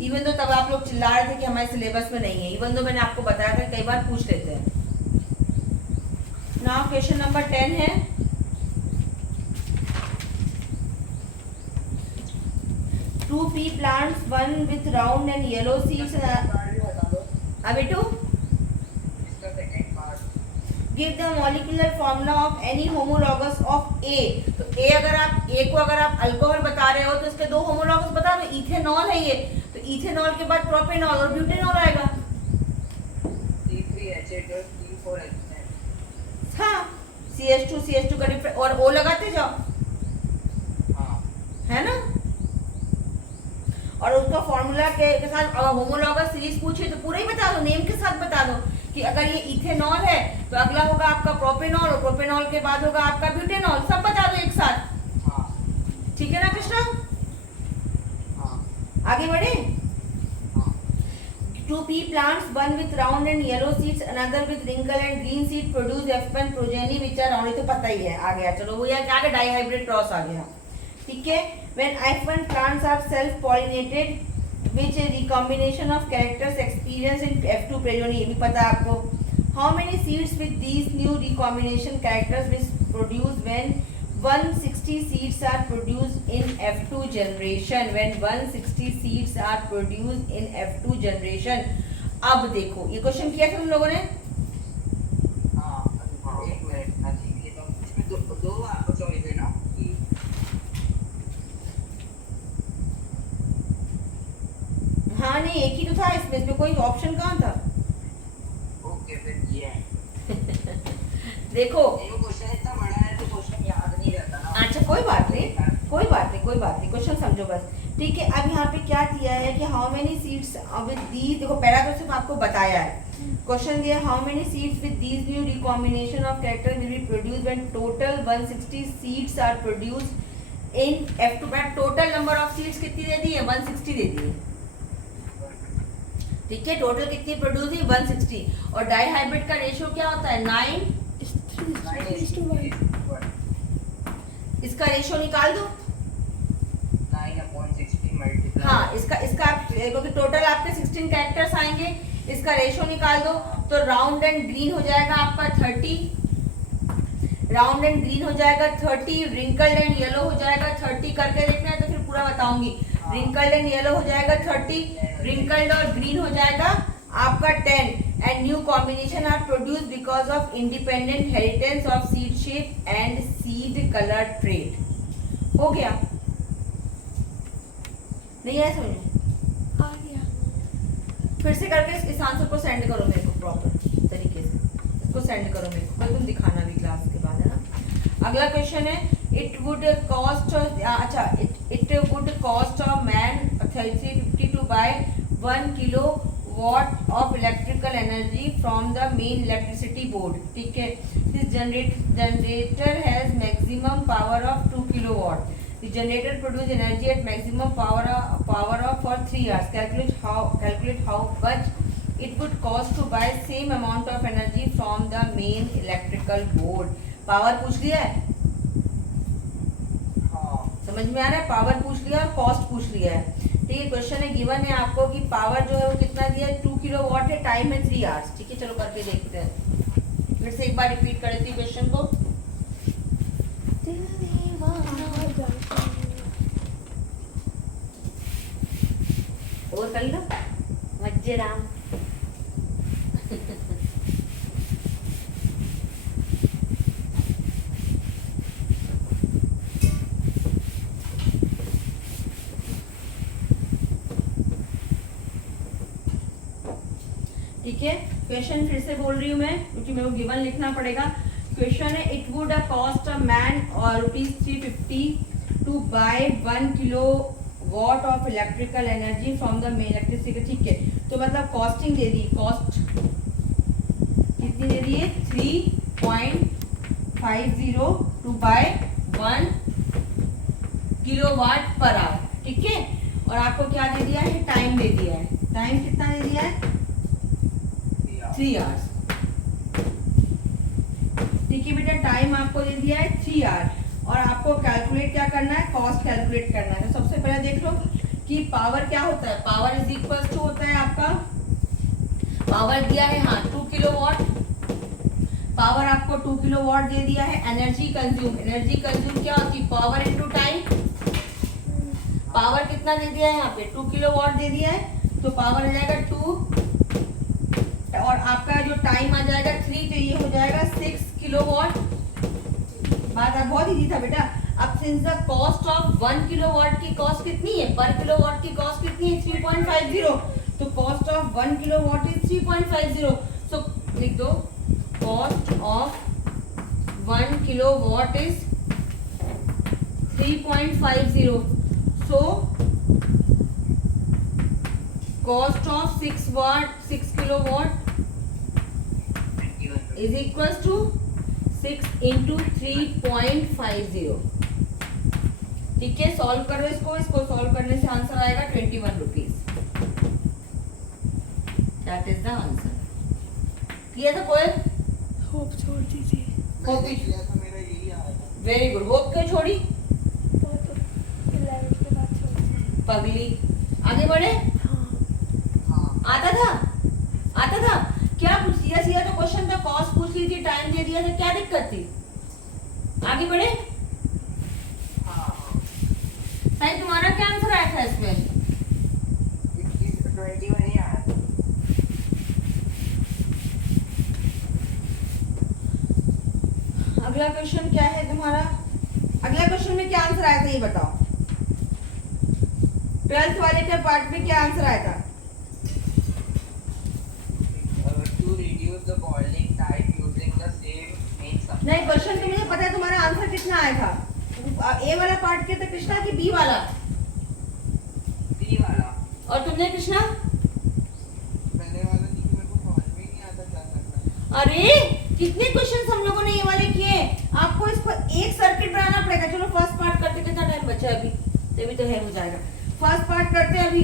इवन तो तब आप लोग चिल्ला रहे थे कि हमारे सिलेबस में नहीं है, इवन तो मैंने आपको बताया था, कई बार पूछ लेते हैं। नाउ क्वेश्चन नंबर 10 है, 2 pea plants, one with round and yellow seeds. अबे टू इसका second part give the molecular formula of any homologous of A। तो A अगर आप अल्कोहल बता रहे हो तो इसके दो होमोलॉगस बता दो। इथेनॉल है ये, तो इथेनॉल के बाद प्रोपेनॉल और ब्यूटेनॉल आएगा। C3H8 हाँ, CH2 का डिफरेंस और O लगाते जाओ, हाँ है ना। और उसका फॉर्मूला के साथ होमोलॉगस सीरीज पूछे तो पूरा ही बता दो, नेम के साथ बता दो कि अगर ये इथेनॉल है तो अगला होगा आपका प्रोपेनॉल, और प्रोपेनॉल के बाद होगा आपका ब्यूटेनॉल। सब बता दो एक साथ, हाँ ठीक है ना कृष्णा। हाँ आगे बढ़े। हाँ 2 pea plants, one with round and yellow seeds, another with wrinkle and green seed, produce F1 progeny which are round। ये तो पता ही है, आ गया। चलो वो यार क्या है, डाइहाइब्रिड क्रॉस आ गया। ठीक है, when F1 plants are self pollinated, which a recombination of characters experience in F2 progeny, ये भी पता है आपको। How many seeds with these new recombination characters will produce when 160 seeds are produced in F2 generation? When 160 seeds are produced in F2 generation। अब देखो ये क्वेश्चन किया था तुम लोगों ने। हाँ, एक मिनट ना जी, ये तो इसमें दो आपको चॉइस है ना कि हाँ नहीं, एक ही तो था इसमें कोई ऑप्शन कहाँ था। ओके फिर ये है। देखो ये क्वेश्चन इतना बड़ा है तो क्वेश्चन याद नहीं रहता ना। अच्छा कोई बात नहीं, क्वेश्चन समझो बस। ठीक है, अब यहाँ पे क्या दिया है कि how many seeds with these, देखो पहला तो सिर्फ आपको बताया है। क्वेश्चन दिया how many seeds with these new recombination of character will be produced when total 160 seeds are produced in F2। Total number of seeds कितनी दे दी है, 160 दे दी है। ठीक है, टोटल कितनी प्रोड्यूस हुई, 160। और डाइहाइब्रिड का रेशियो क्या होता है, 9। इसका रेशियो निकाल दो। 9/60 मल्टीप्लाई। हाँ, इसका क्योंकि टोटल आपके 16 कैरेक्टर्स आएंगे, इसका रेशियो निकाल दो तो राउंड एंड ग्रीन हो जाएगा आपका 30, राउंड एंड ग्रीन हो जाएगा 30, रिंकल्ड एंड येलो हो जाएगा 30। करके देखना है तो फिर पूरा बताऊंगी। रिंकल्ड एंड येलो हो जाएगा 30, रिंकल्ड और ग्रीन हो जाएगा आपका 10, and new combination are produce because of independent heritance of seed shape and seed colour trait. हो गया, नहीं आया समझ में? आ गया। फिर से करके इस आंसर को सेंड करो मेरे को प्रॉपर तरीके से, इसको सेंड करो मेरे को, कल तुम दिखाना भी क्लास के बाद, है ना। अगला क्वेश्चन है, इट वुड कॉस्ट, अच्छा it would cost a man 350 to buy 1 kilowatt of electrical energy from the main electricity board। ठीक है, this generator has maximum power of 2 kilowatt। The generator produces energy at maximum power of for 3 hours। Calculate how much it would cost to buy same amount of energy from the main electrical board। Power पूछ लिया है, समझ में आ रहा है, पावर पूछ लिया और कॉस्ट पूछ लिया है। ठीक है, क्वेश्चन है गिवन है आपको कि पावर जो है वो कितना दिया है, 2 किलोवाट है, टाइम है 3 आवर्स। ठीक है, चलो करके देखते हैं। फिर से एक बार रिपीट कर देती हूँ क्वेश्चन को। और कर लो मज्जे राम। ठीक है, क्वेश्चन फिर से बोल रही हूँ मैं क्योंकि मेरे को गिवन लिखना पड़ेगा। क्वेश्चन है, it would cost a man और ₹350 to buy 1 kilowatt of electrical energy from the main electricity. ठीक है, तो मतलब कॉस्टिंग दे दी, कॉस्ट कितनी दे दी है, 3.50 to buy 1 kilowatt per hour, ठीक है। और आपको क्या दे दिया है, टाइम दे दिया है, टाइम कितना दे दिया है, 3 आवर्स, ठीक है बेटा, टाइम आपको दे दिया है 3 आवर। और आपको कैलकुलेट क्या करना है, कॉस्ट कैलकुलेट करना है। तो सबसे पहले देख लो कि पावर क्या होता है, पावर इज इक्वल टू होता है आपका, पावर दिया है हाँ 2 किलोवाट, पावर आपको 2 किलोवाट दे दिया है। एनर्जी कंज्यूम, एनर्जी कंज्यूम क्या होती है, पावर इनटू टाइम, पावर कितना दे दिया है यहाँ पे 2 किलोवाट दे दिया है, तो पावर आ जाएगा 2 और आपका जो टाइम आ जाएगा 3, तो ये हो जाएगा 6 किलोवाट। बात अब बहुत इजी था बेटा। अब since the cost of 1 kilowatt की कॉस्ट कितनी है, पर किलोवाट की कॉस्ट कितनी है 3.50, तो कॉस्ट ऑफ 1 किलोवाट इज 3.50, सो लिख दो cost of 1 kilowatt is 3.50, so cost of 6 kilowatt is equals to 6 into 3.50, ठीक है। सॉल्व करो इसको, इसको सॉल्व करने से आंसर आएगा 21 rupees, that is the answer. Clear था कोई, होप छोड़ दीजिए। Hope, very good. होप क्यों छोड़ी, वो तो 11th के बाद छोड़ दी। पगली, आगे बढ़े, हाँ आता था, आता था क्या, सीधा सीधा तो क्वेश्चन था, कॉस्ट पूछ ली थी, टाइम दे दिया था, क्या दिक्कत थी, आगे बढ़े। साईं तुम्हारा क्या आंसर आया था इसमें, 21 ही आया था। अगला क्वेश्चन क्या है तुम्हारा, अगला क्वेश्चन में क्या आंसर आया था ये बताओ, 12th वाले के पार्ट में क्या आंसर आया था। To reduce the boiling time using the same main supply. नहीं, क्वेश्चन तो मुझे पता है, तुम्हारा आंसर कितना आया था, ए वाला पार्ट के था कृष्णा की बी वाला, बी वाला। और तुमने कृष्णा, पहले वाला नहीं, मेरे को समझ में ही नहीं आता क्या करना है। अरे कितने क्वेश्चन हम लोगों ने ये वाले किए, आपको इसको एक सर्किट बनाना पड़ेगा। चलो फर्स्ट पार्ट करते, कितना टाइम बचा है अभी, तभी तो है हो जाएगा। फर्स्ट पार्ट करते हैं अभी,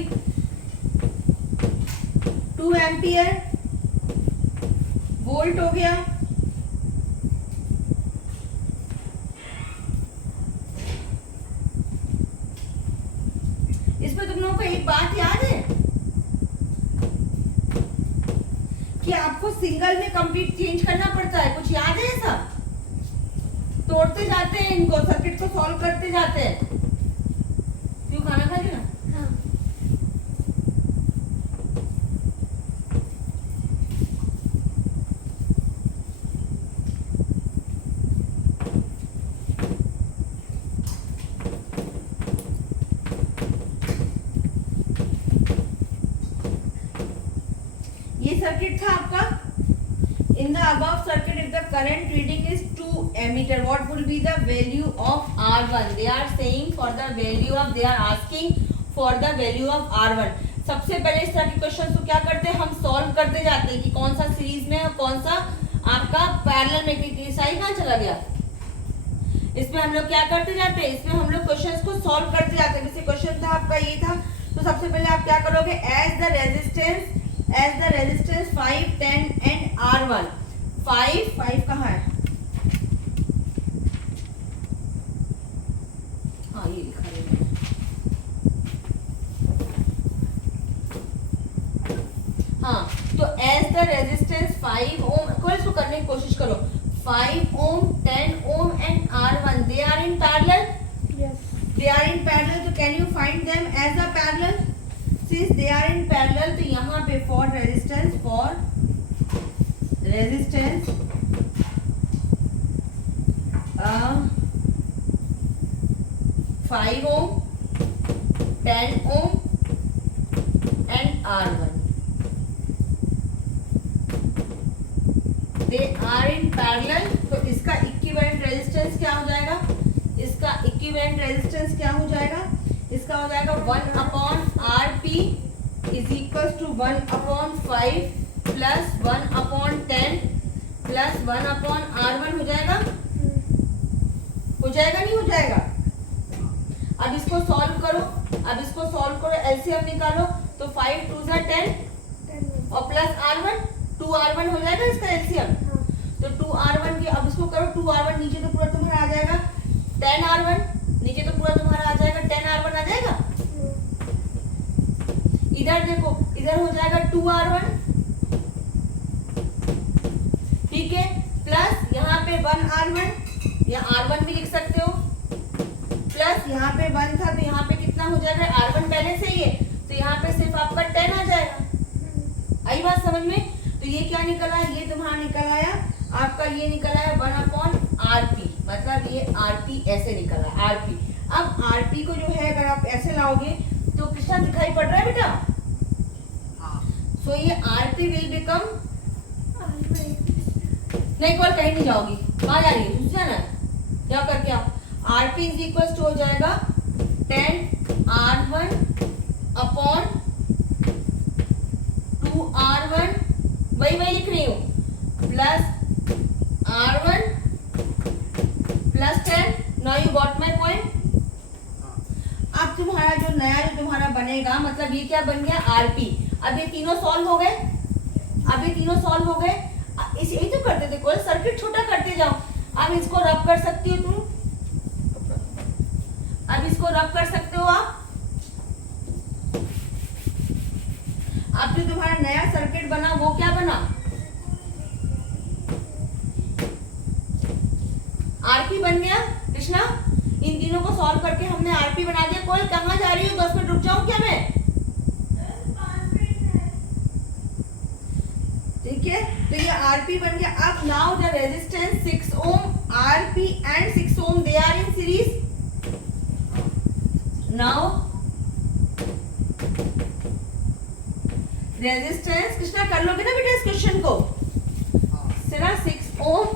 2 एम्पियर वोल्ट हो गया, इसमें तुम लोगों को एक बात याद है कि आपको सिंगल में कंप्लीट चेंज करना पड़ता है, कुछ याद है ऐसा, तोड़ते जाते हैं इनको, सर्किट को सॉल्व करते जाते हैं। क्यों, खाना खा लिया, हाँ ये सर्किट था आपका। In the above circuit, if the current reading is 2 ammeter, what will be the value of R1? They are saying for the value of, they are asking for the value of R1. सबसे पहले इस तरह के क्वेश्चन को क्या करते हैं, हम सॉल्व करते जाते हैं कि कौन सा सीरीज में और कौन सा आपका पैरेलल में, कि साई कहाँ चला गया, इसमें हम लोग क्या करते जाते हैं, इसमें हम लोग क्वेश्चंस को सॉल्व करते जाते हैं। जैसे क्वेश्चन था आपका ये था, तो सबसे पहले आप क्या करोगे, as the resistance 5, 10 and R1, 5 कहाँ है, हाँ ये लिखा है, हाँ तो एज द रेजिस्टेंस 5 ओम, कोई इसको करने की कोशिश करो, 5 ohm, 10 ohm and R1, they are in parallel, yes they are in parallel, so can you find them as a parallel? Since they are in parallel, तो यहाँ पे for resistance 5 ohm, 10 ohm and R1, they are in parallel, तो इसका इक्विवेलेंट रेजिस्टेंस क्या हो जाएगा, इसका इक्विवेलेंट रेजिस्टेंस क्या हो जाएगा, इसका हो जाएगा 1/RP is equal to 1/5 plus 1/10 plus 1/R1 हो जाएगा, हो जाएगा नहीं हो जाएगा। अब इसको सॉल्व करो, एलसीएम निकालो, तो 5 2 10 10 और प्लस R1 2R1 हो जाएगा इसका एलसीएम। हाँ तो 2R1 की अब इसको करो, 2R1 नीचे तो पूरा तुम्हारा आ जाएगा 10R1, नीचे तो पूरा तुम्हारा आ जाएगा 10R1 आ जाएगा। इधर देखो, इधर हो जाएगा 2R1, ठीक है, प्लस यहाँ पे 1R1, या R1 भी लिख सकते हो, प्लस यहाँ पे 1 था तो यहाँ पे कितना हो जाएगा, R1 पहले से ही है तो यहाँ पे सिर्फ आपका 10 आ जाएगा। आई बात समझ में? तो ये क्या निकल आया, ये तुम्हारा निकल आया आपका, ये निकल आया 1/RP, मतलब ये RP ऐसे निकल आया RP। अब RP को जो है अगर आप ऐसे लाओगे तो कितना दिखाई पड़ रहा है बेटा? सो ये RP विल बिकम, नहीं कॉल कहीं नहीं जाओगी, कहाँ जा रही है, सुन जाना क्या करके आप, RP इज इक्वल टू हो जाएगा 10R1 अपॉन 2R1, वही लिख रही हूँ, plus R1 plus 10। Now you got my point. अब तुम्हारा जो नया जो तुम्हारा बनेगा, मतलब ये क्या बन गया RP। अब ये तीनों सॉल्व हो गए, इस यही तो करते थे, कोई सर्किट छोटा करते जाओ। अब इसको रब कर सकती हो तुम, अब इसको रब कर सकते हो आप। अब जो तुम्हारा नया सर्किट बना वो क्या बना, RP बन गया। कृष्णा, इन तीनों को सॉल्व करके हमने RP बना दिया। कोई कहाँ जा रही हो, 10 मिनट रुक जाऊं क्या मैं? ठीक है, तो ये RP बन गया। अब now the resistance 6 ohm, RP and 6 ohm they are in series. Now resistance, Krishna कर लोगे ना बेटा इस क्वेश्चन को, सिरा 6 ohm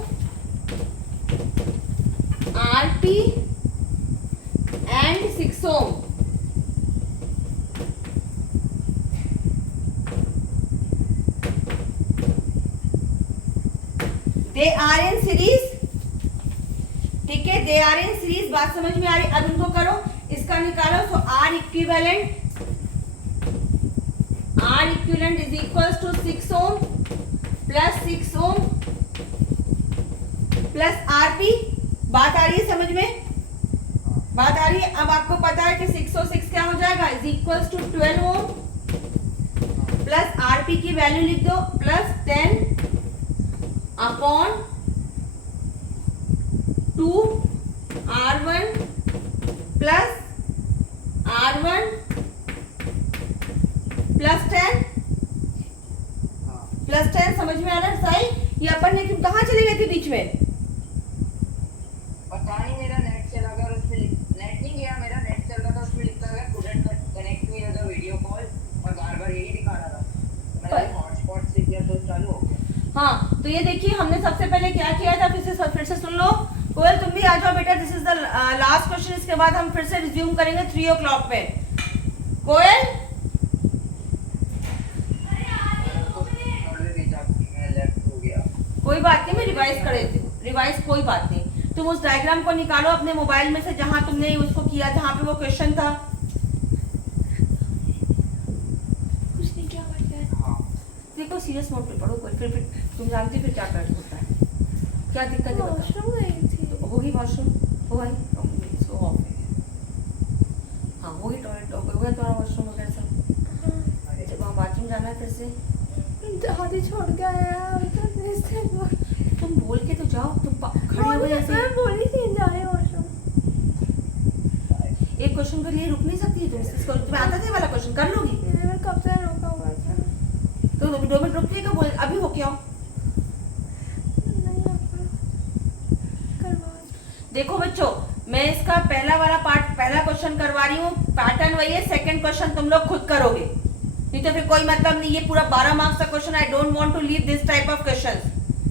RP and 6 ohm, they are in series, ठीक है, they are in series। बात समझ में आ रही? अब इनको करो, इसका निकालो, तो R equivalent is equals to 6 ohm plus 6 ohm plus RP। बात आ रही है समझ में? बात आ रही है। अब आपको पता है कि 6 और 6 क्या हो जाएगा, is equals to 12 ohm plus RP की वैल्यू लिख दो, plus 10 upon 2R1 plus R1 plus 10 plus 10। समझ में आ रहा है साई? ये अपन ने कहाँ चले गए थे बीच में? पता नहीं, मेरा नेट चला गया और उसमें नेट नहीं गया, मेरा नेट चल रहा था, उसमें लिखा गया couldn't connect to the video call और बार-बार यही दिखा रहा था। मैंने हॉटस्पॉट से किया तो चालू हो गया। हाँ, तो ये देखिए हमने सबसे पहले क्या किया था, फिर से सुन लो। कोयल तुम भी आ जाओ बेटा, दिस इज द लास्ट क्वेश्चन। इसके बाद हम फिर से रिज्यूम करेंगे 3 o'clock पे। कोयल कोई बात नहीं, मैं रिवाइज कर देती हूँ, रिवाइज कोई बात नहीं। तुम उस डायग्राम को निकालो अपने मोबाइल में से जहां तुमने उसको किया, जहां पे वो क्वेश्चन था। कुछ नहीं, क्या बात है? देखो सीरियस मोड पे पढ़ो, कोई फिर तुम जानती फिर क्या कर होता है, क्या दिक्कत है? वॉशरूम गई थी। तो होगी वॉशरूम, हो भाई इसको ऑफ है। हाँ होगी, टॉयलेट हो गया तुम्हारा वॉशरूम वगैरह सब। जब वहाँ बाथरूम जाना है फिर से हाथी छोड़ के आया, तुम बोल के तो जाओ, तुम खड़ी हो गई ऐसे। मैं बोली थी जा रही वॉशरूम। एक क्वेश्चन के लिए रुक नहीं सकती तुम? इसको तुम्हें आता था वाला क्वेश्चन कर लोगी? मैं कब से रोका हुआ था। तो 2 मिनट रुक के बोल, अभी हो क्या? नहीं करवा। देखो बच्चों, मैं इसका पहला वाला पार्ट, पहला क्वेश्चन करवा रही हूँ, पैटर्न वही है। सेकंड क्वेश्चन तुम लोग खुद करोगे, नहीं तो फिर कोई मतलब नहीं। ये पूरा 12 मार्क्स का question, I don't want to leave this type of questions.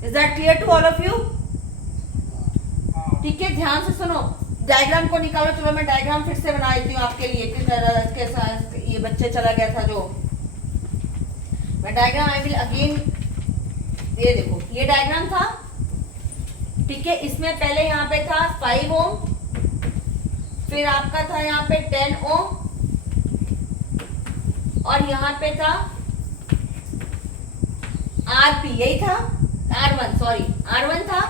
Is that clear to all of you? ठीक है, ध्यान से सुनो, डायग्राम को निकालो। चलो मैं डायग्राम फिर से बना देती हूँ आपके लिए, किस तरह कैसा ये बच्चे चला गया था जो। मैं डायग्राम आई विल अगेन, ये देखो ये डायग्राम था, ठीक है। इसमें पहले यहाँ पे था 5 ohm, फिर आपका था यहाँ पे 10 ओम, और यहाँ पे था आरपी, यही था R1, सॉरी R1 था,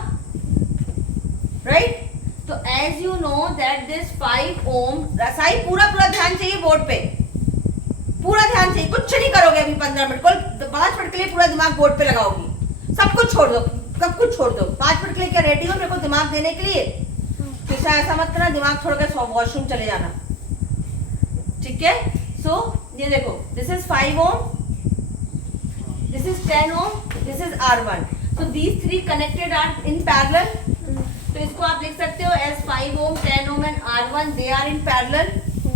राइट। तो as you know that this 5 ohm, रसाई पूरा ध्यान चाहिए बोर्ड पे, पूरा ध्यान चाहिए, कुछ नहीं करोगे अभी 15 मिनट, कल 5 मिनट के लिए पूरा दिमाग बोर्ड पे लगाओगी, सब कुछ छोड़ दो, सब कुछ छोड़ दो। 5 मिनट के लिए क्या रेडी हो मेरे को दिमाग देने के लिए? फिर ऐसा मत करना दिमाग छोड़ कर वॉशरूम चले जाना, ठीक है। सो ये देखो, this is 5 ohm, this is 10 ohm, this is R1, so these three connected are in parallel, तो इसको आप लिख सकते हो as 5 ohm, 10 ohm and R1 they are in parallel, so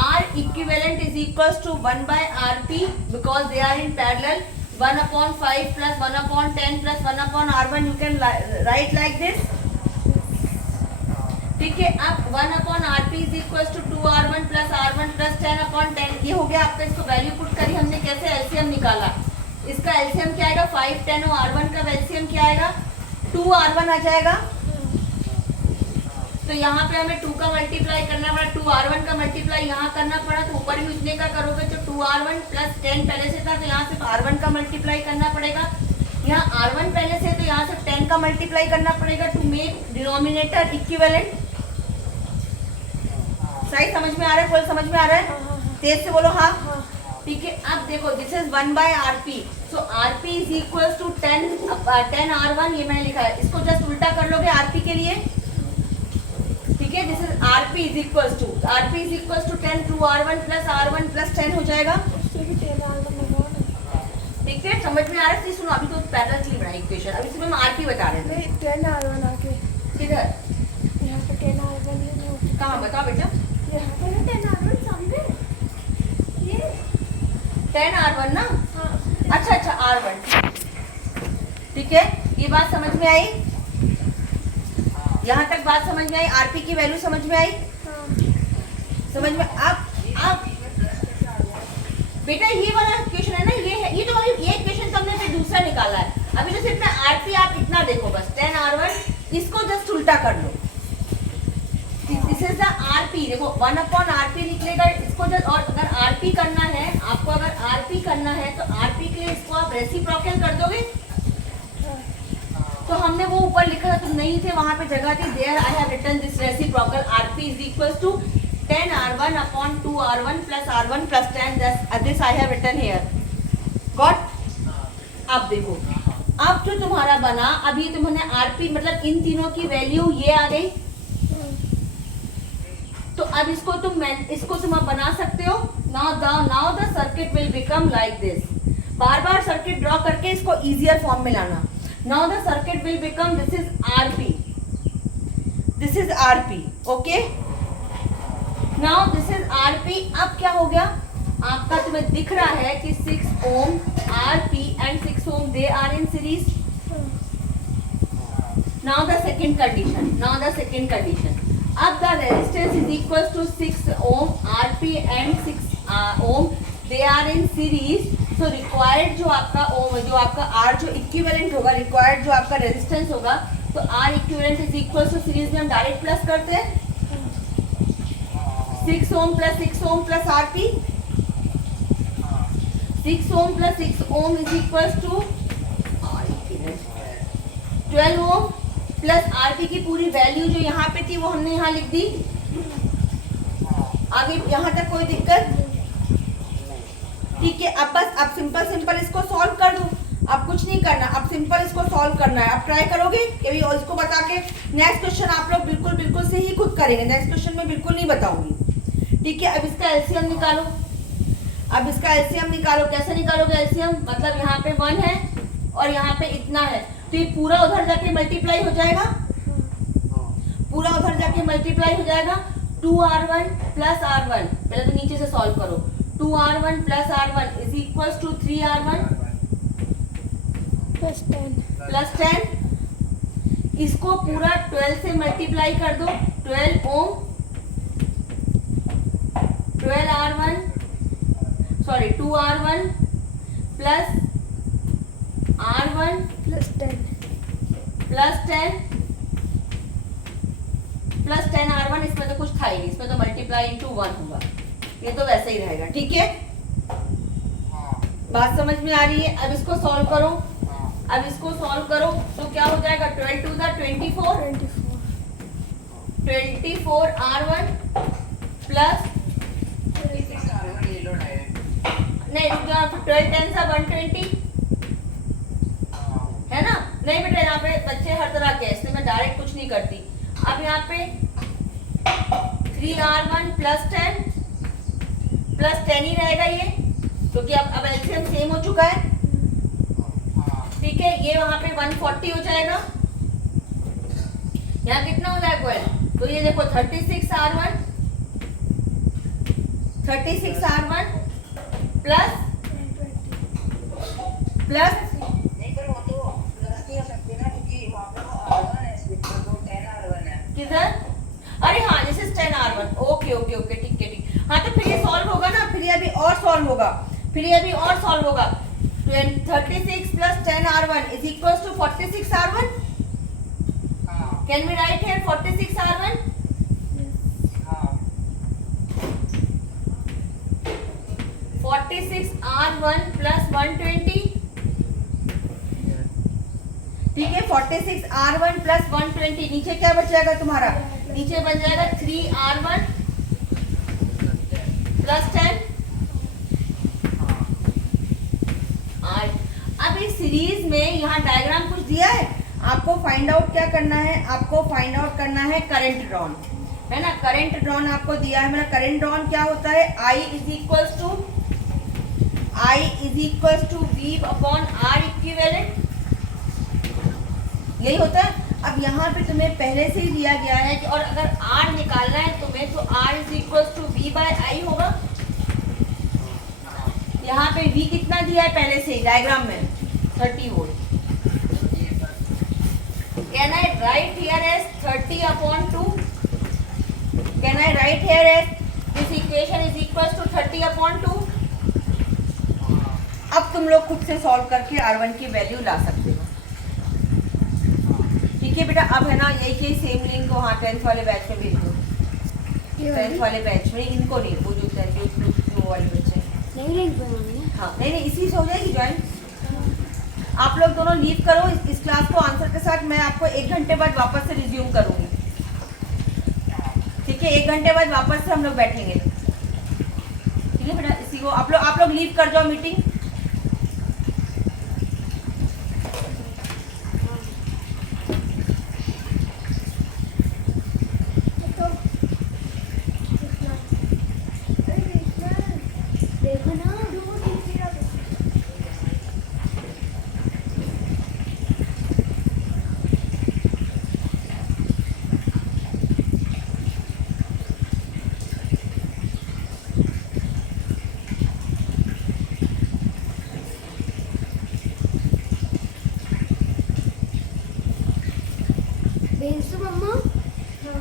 R equivalent is equals to 1 by RP because they are in parallel, 1 upon 5 plus 1 upon 10 plus 1 upon R1 you can write like this, ठीक है। अब 1 upon RP is equals to 2R1 plus R1 plus 10 upon 10, ये हो गया आपका, इसको वैल्यू पुट करी हमने, कैसे एलसीएम निकाला, इसका एलसीएम क्या आएगा 5, 10 और R1 का एलसीएम क्या आएगा 2R1 आ जाएगा, तो यहाँ पे हमें 2 का मल्टीप्लाई करना पड़ा, 2R1 का मल्टीप्लाई यहाँ करना पड़ा, तो ऊपर भी उतने का करोगे तो 2R1 प्लस 10 पहले से था तो यहाँ सिर्फ R1 का मल्टीप्लाई करना पड़ेगा, यहाँ R1 पहले से तो यहाँ से 10 का मल्टीप्लाई करना पड़ेगा टू मेक डिनोमिनेटर इक्विवेलेंट। सही समझ में आ रहा है? कोई समझ में आ रहा है? तेज से बोलो हाँ, ठीक है। अब देखो this is 1 by RP, so RP is equal to 10 R1, ये मैंने लिखा है, इसको जस्ट उल्टा कर लोगे RP के लिए, ठीक है। This is RP is equal to 10 2R1 plus R1 plus 10 हो जाएगा, ठीक है। समझ में आ रहा है? सुनो अभी तो पैरेलल के लिए बना इक्वेशन, अभी सिर्फ हम RP बता रहे थे। 10 R1 आके किधर? यहाँ पे 10 R1 है, कहाँ बताओ बेटा? यहाँ पर है 10 R1 सामने, ये 10 R1 ना? हाँ। अच्छा R1, ठीक है। ये बात समझ में आई? यहाँ तक बात समझ में आई? RP की वैल्यू समझ में आई? हाँ। समझ में? अब बेटा ये वाला क्वेश्चन है ना, ये तो अभी ये क्वेश्चन तो हमने फिर दूसरा निकाला है, अभी तो सिर्फ RP आप इतना देखो बस, 10 R1, इसको जस्ट उल्टा कर लो, दिस इज द RP, देखो 1 upon RP निकलेगा, इसको जस्ट, और अगर RP करना है आपको, अगर RP करना है तो RP के लिए इसको आप रेसिप्रोकल कर दोगे, तो हमने वो ऊपर लिखा था, तुम नहीं थे वहां पे जगह थी, there I have written this reciprocal, RP is equal to 10 R1 upon 2 R1 plus R1 plus 10, this I have written here, got? अब देखो, अब जो तुम्हारा बना, अभी तुमने RP मतलब इन तीनों की वैल्यू ये आ गई, तो अब इसको तुम अब बना सकते हो। Now the circuit will become like this, bar bar circuit draw करके इसको इजियर फॉर्म में लाना। Now the circuit will become, this is RP, okay. Now this is RP, अब क्या हो गया आपका, तुम्हें दिख रहा है कि 6 ohm RP and 6 ohm they are in series. Now the second condition, अब the resistance is equal to 6 ohm RP and 6 ohm they are in series, so required जो आपका ओम, जो आपका R जो इक्विवेलेंट होगा, रिक्वायर्ड जो आपका रेजिस्टेंस होगा, तो R equivalent is equal to, series में हम डायरेक्ट प्लस करते हैं, 6 ohm plus RP, 6 ohm plus 6 ohm is equal to 12 ohm plus RP की पूरी वैल्यू जो यहाँ पे थी वो हमने यहाँ लिख दी। आगे यहाँ तक कोई दिक्कत? ठीक है। अब बस अब सिंपल इसको सॉल्व कर दो, अब कुछ नहीं करना, अब सिंपल इसको सॉल्व करना है। आप ट्राई करोगे कि और इसको बता के नेक्स्ट क्वेश्चन आप लोग बिल्कुल से ही खुद करेंगे, नेक्स्ट क्वेश्चन में बिल्कुल नहीं बताऊंगी, ठीक है। अब इसका एलसीएम निकालो, कैसे निकालोगे एलसीएम? मतलब यहाँ पे 1 है और यहाँ पे इतना है, तो ये पूरा उधर जाके मल्टीप्लाई हो जाएगा, 2R1 प्लस R1, पहले तो नीचे से सॉल्व करो, 2R1 plus R1 is equal to 3R1 plus 10, इसको पूरा 12 से मल्टीप्लाई कर दो, 12 ओम 2R1 plus R1 plus 10 plus 10R1, इसमें तो कुछ था ही नहीं, इसमें तो मल्टीप्लाई इंटू 1 होगा, ये तो वैसे ही रहेगा। ठीक है, हाँ बात समझ में आ रही है? अब इसको सॉल्व करो, हाँ अब इसको सॉल्व करो तो क्या हो जाएगा, 12 to the 24, 24R1 plus, 26R1 ले लो डायरेक्ट। नहीं रुक जाओ, 12 10 सा 120 हाँ है ना। नहीं बेटा, यहाँ पे बच्चे हर तरह के हैं, इसलिए मैं डायरेक्ट कुछ नहीं करती। अब यहाँ पे 3R1 प्लस 10 ही रहेगा ये, क्योंकि अब एलसीएम सेम हो चुका है। हाँ ठीक है, ये वहां पे 140 हो जाएगा, यहाँ कितना हो जाएगा गोयल, तो ये देखो 36R1 प्लस प्लस नहीं पर वो तो प्लस नहीं हो सकती ना, क्योंकि वहाँ पे वो R1 है, इसमें तो 10R1 है। किधर, अरे हाँ this is 10R1, okay okay okay, ठीक है ठीक। हाँ तो फिर ये सॉल्व होगा ना, फिर ये अभी और सॉल्व होगा, 36 plus 10R1 is equals to 46R1। हाँ can we write here 46R1? हाँ 46R1 प्लस 120, ठीक है, 46R1 प्लस 120, नीचे क्या बच जाएगा तुम्हारा, नीचे बन जाएगा 3R1 प्लस 10। अब इस सीरीज में यहाँ डायग्राम कुछ दिया है, आपको फाइंड आउट क्या करना है, आपको फाइंड आउट करना है करंट ड्रॉन, है ना। करंट ड्रॉन आपको दिया है, मेरा करंट ड्रॉन क्या होता है, I is equals to V upon R equivalent, यही होता है। अब यहाँ पे तुम्हें पहले से ही दिया गया है कि, और अगर R निकालना है तुम्हें तो R is equals to V by I होगा। यहाँ पे V कितना दिया है पहले से ही डायग्राम में, 30 volt. Can I write here as 30 upon 2? Can I write here as this equation is equals to 30 upon 2? अब तुम लोग खुद से सॉल्व करके R1 की वैल्यू ला सकते हो। ठीक है बेटा, अब है ना यही सेम लिंक वहाँ 10th वाले बैच में भेज दो, 10th वाले बैच में, इनको नहीं, वो जो वाले बच्चे, नहीं लिंक बनानी है। हाँ नहीं इसी से हो जाएगी ज्वाइन। आप लोग दोनों लीव करो इस क्लास को आंसर के साथ, मैं आपको 1 घंटे बाद वापस से रिज्यूम करूंगी। ठीक है, 1 घंटे बाद वापस से हम लोग बैठेंगे। ठीक है बेटा, इसी को आप लोग लीव कर जाओ मीटिंग। देखो ना, भेज दो मम्मा। हाँ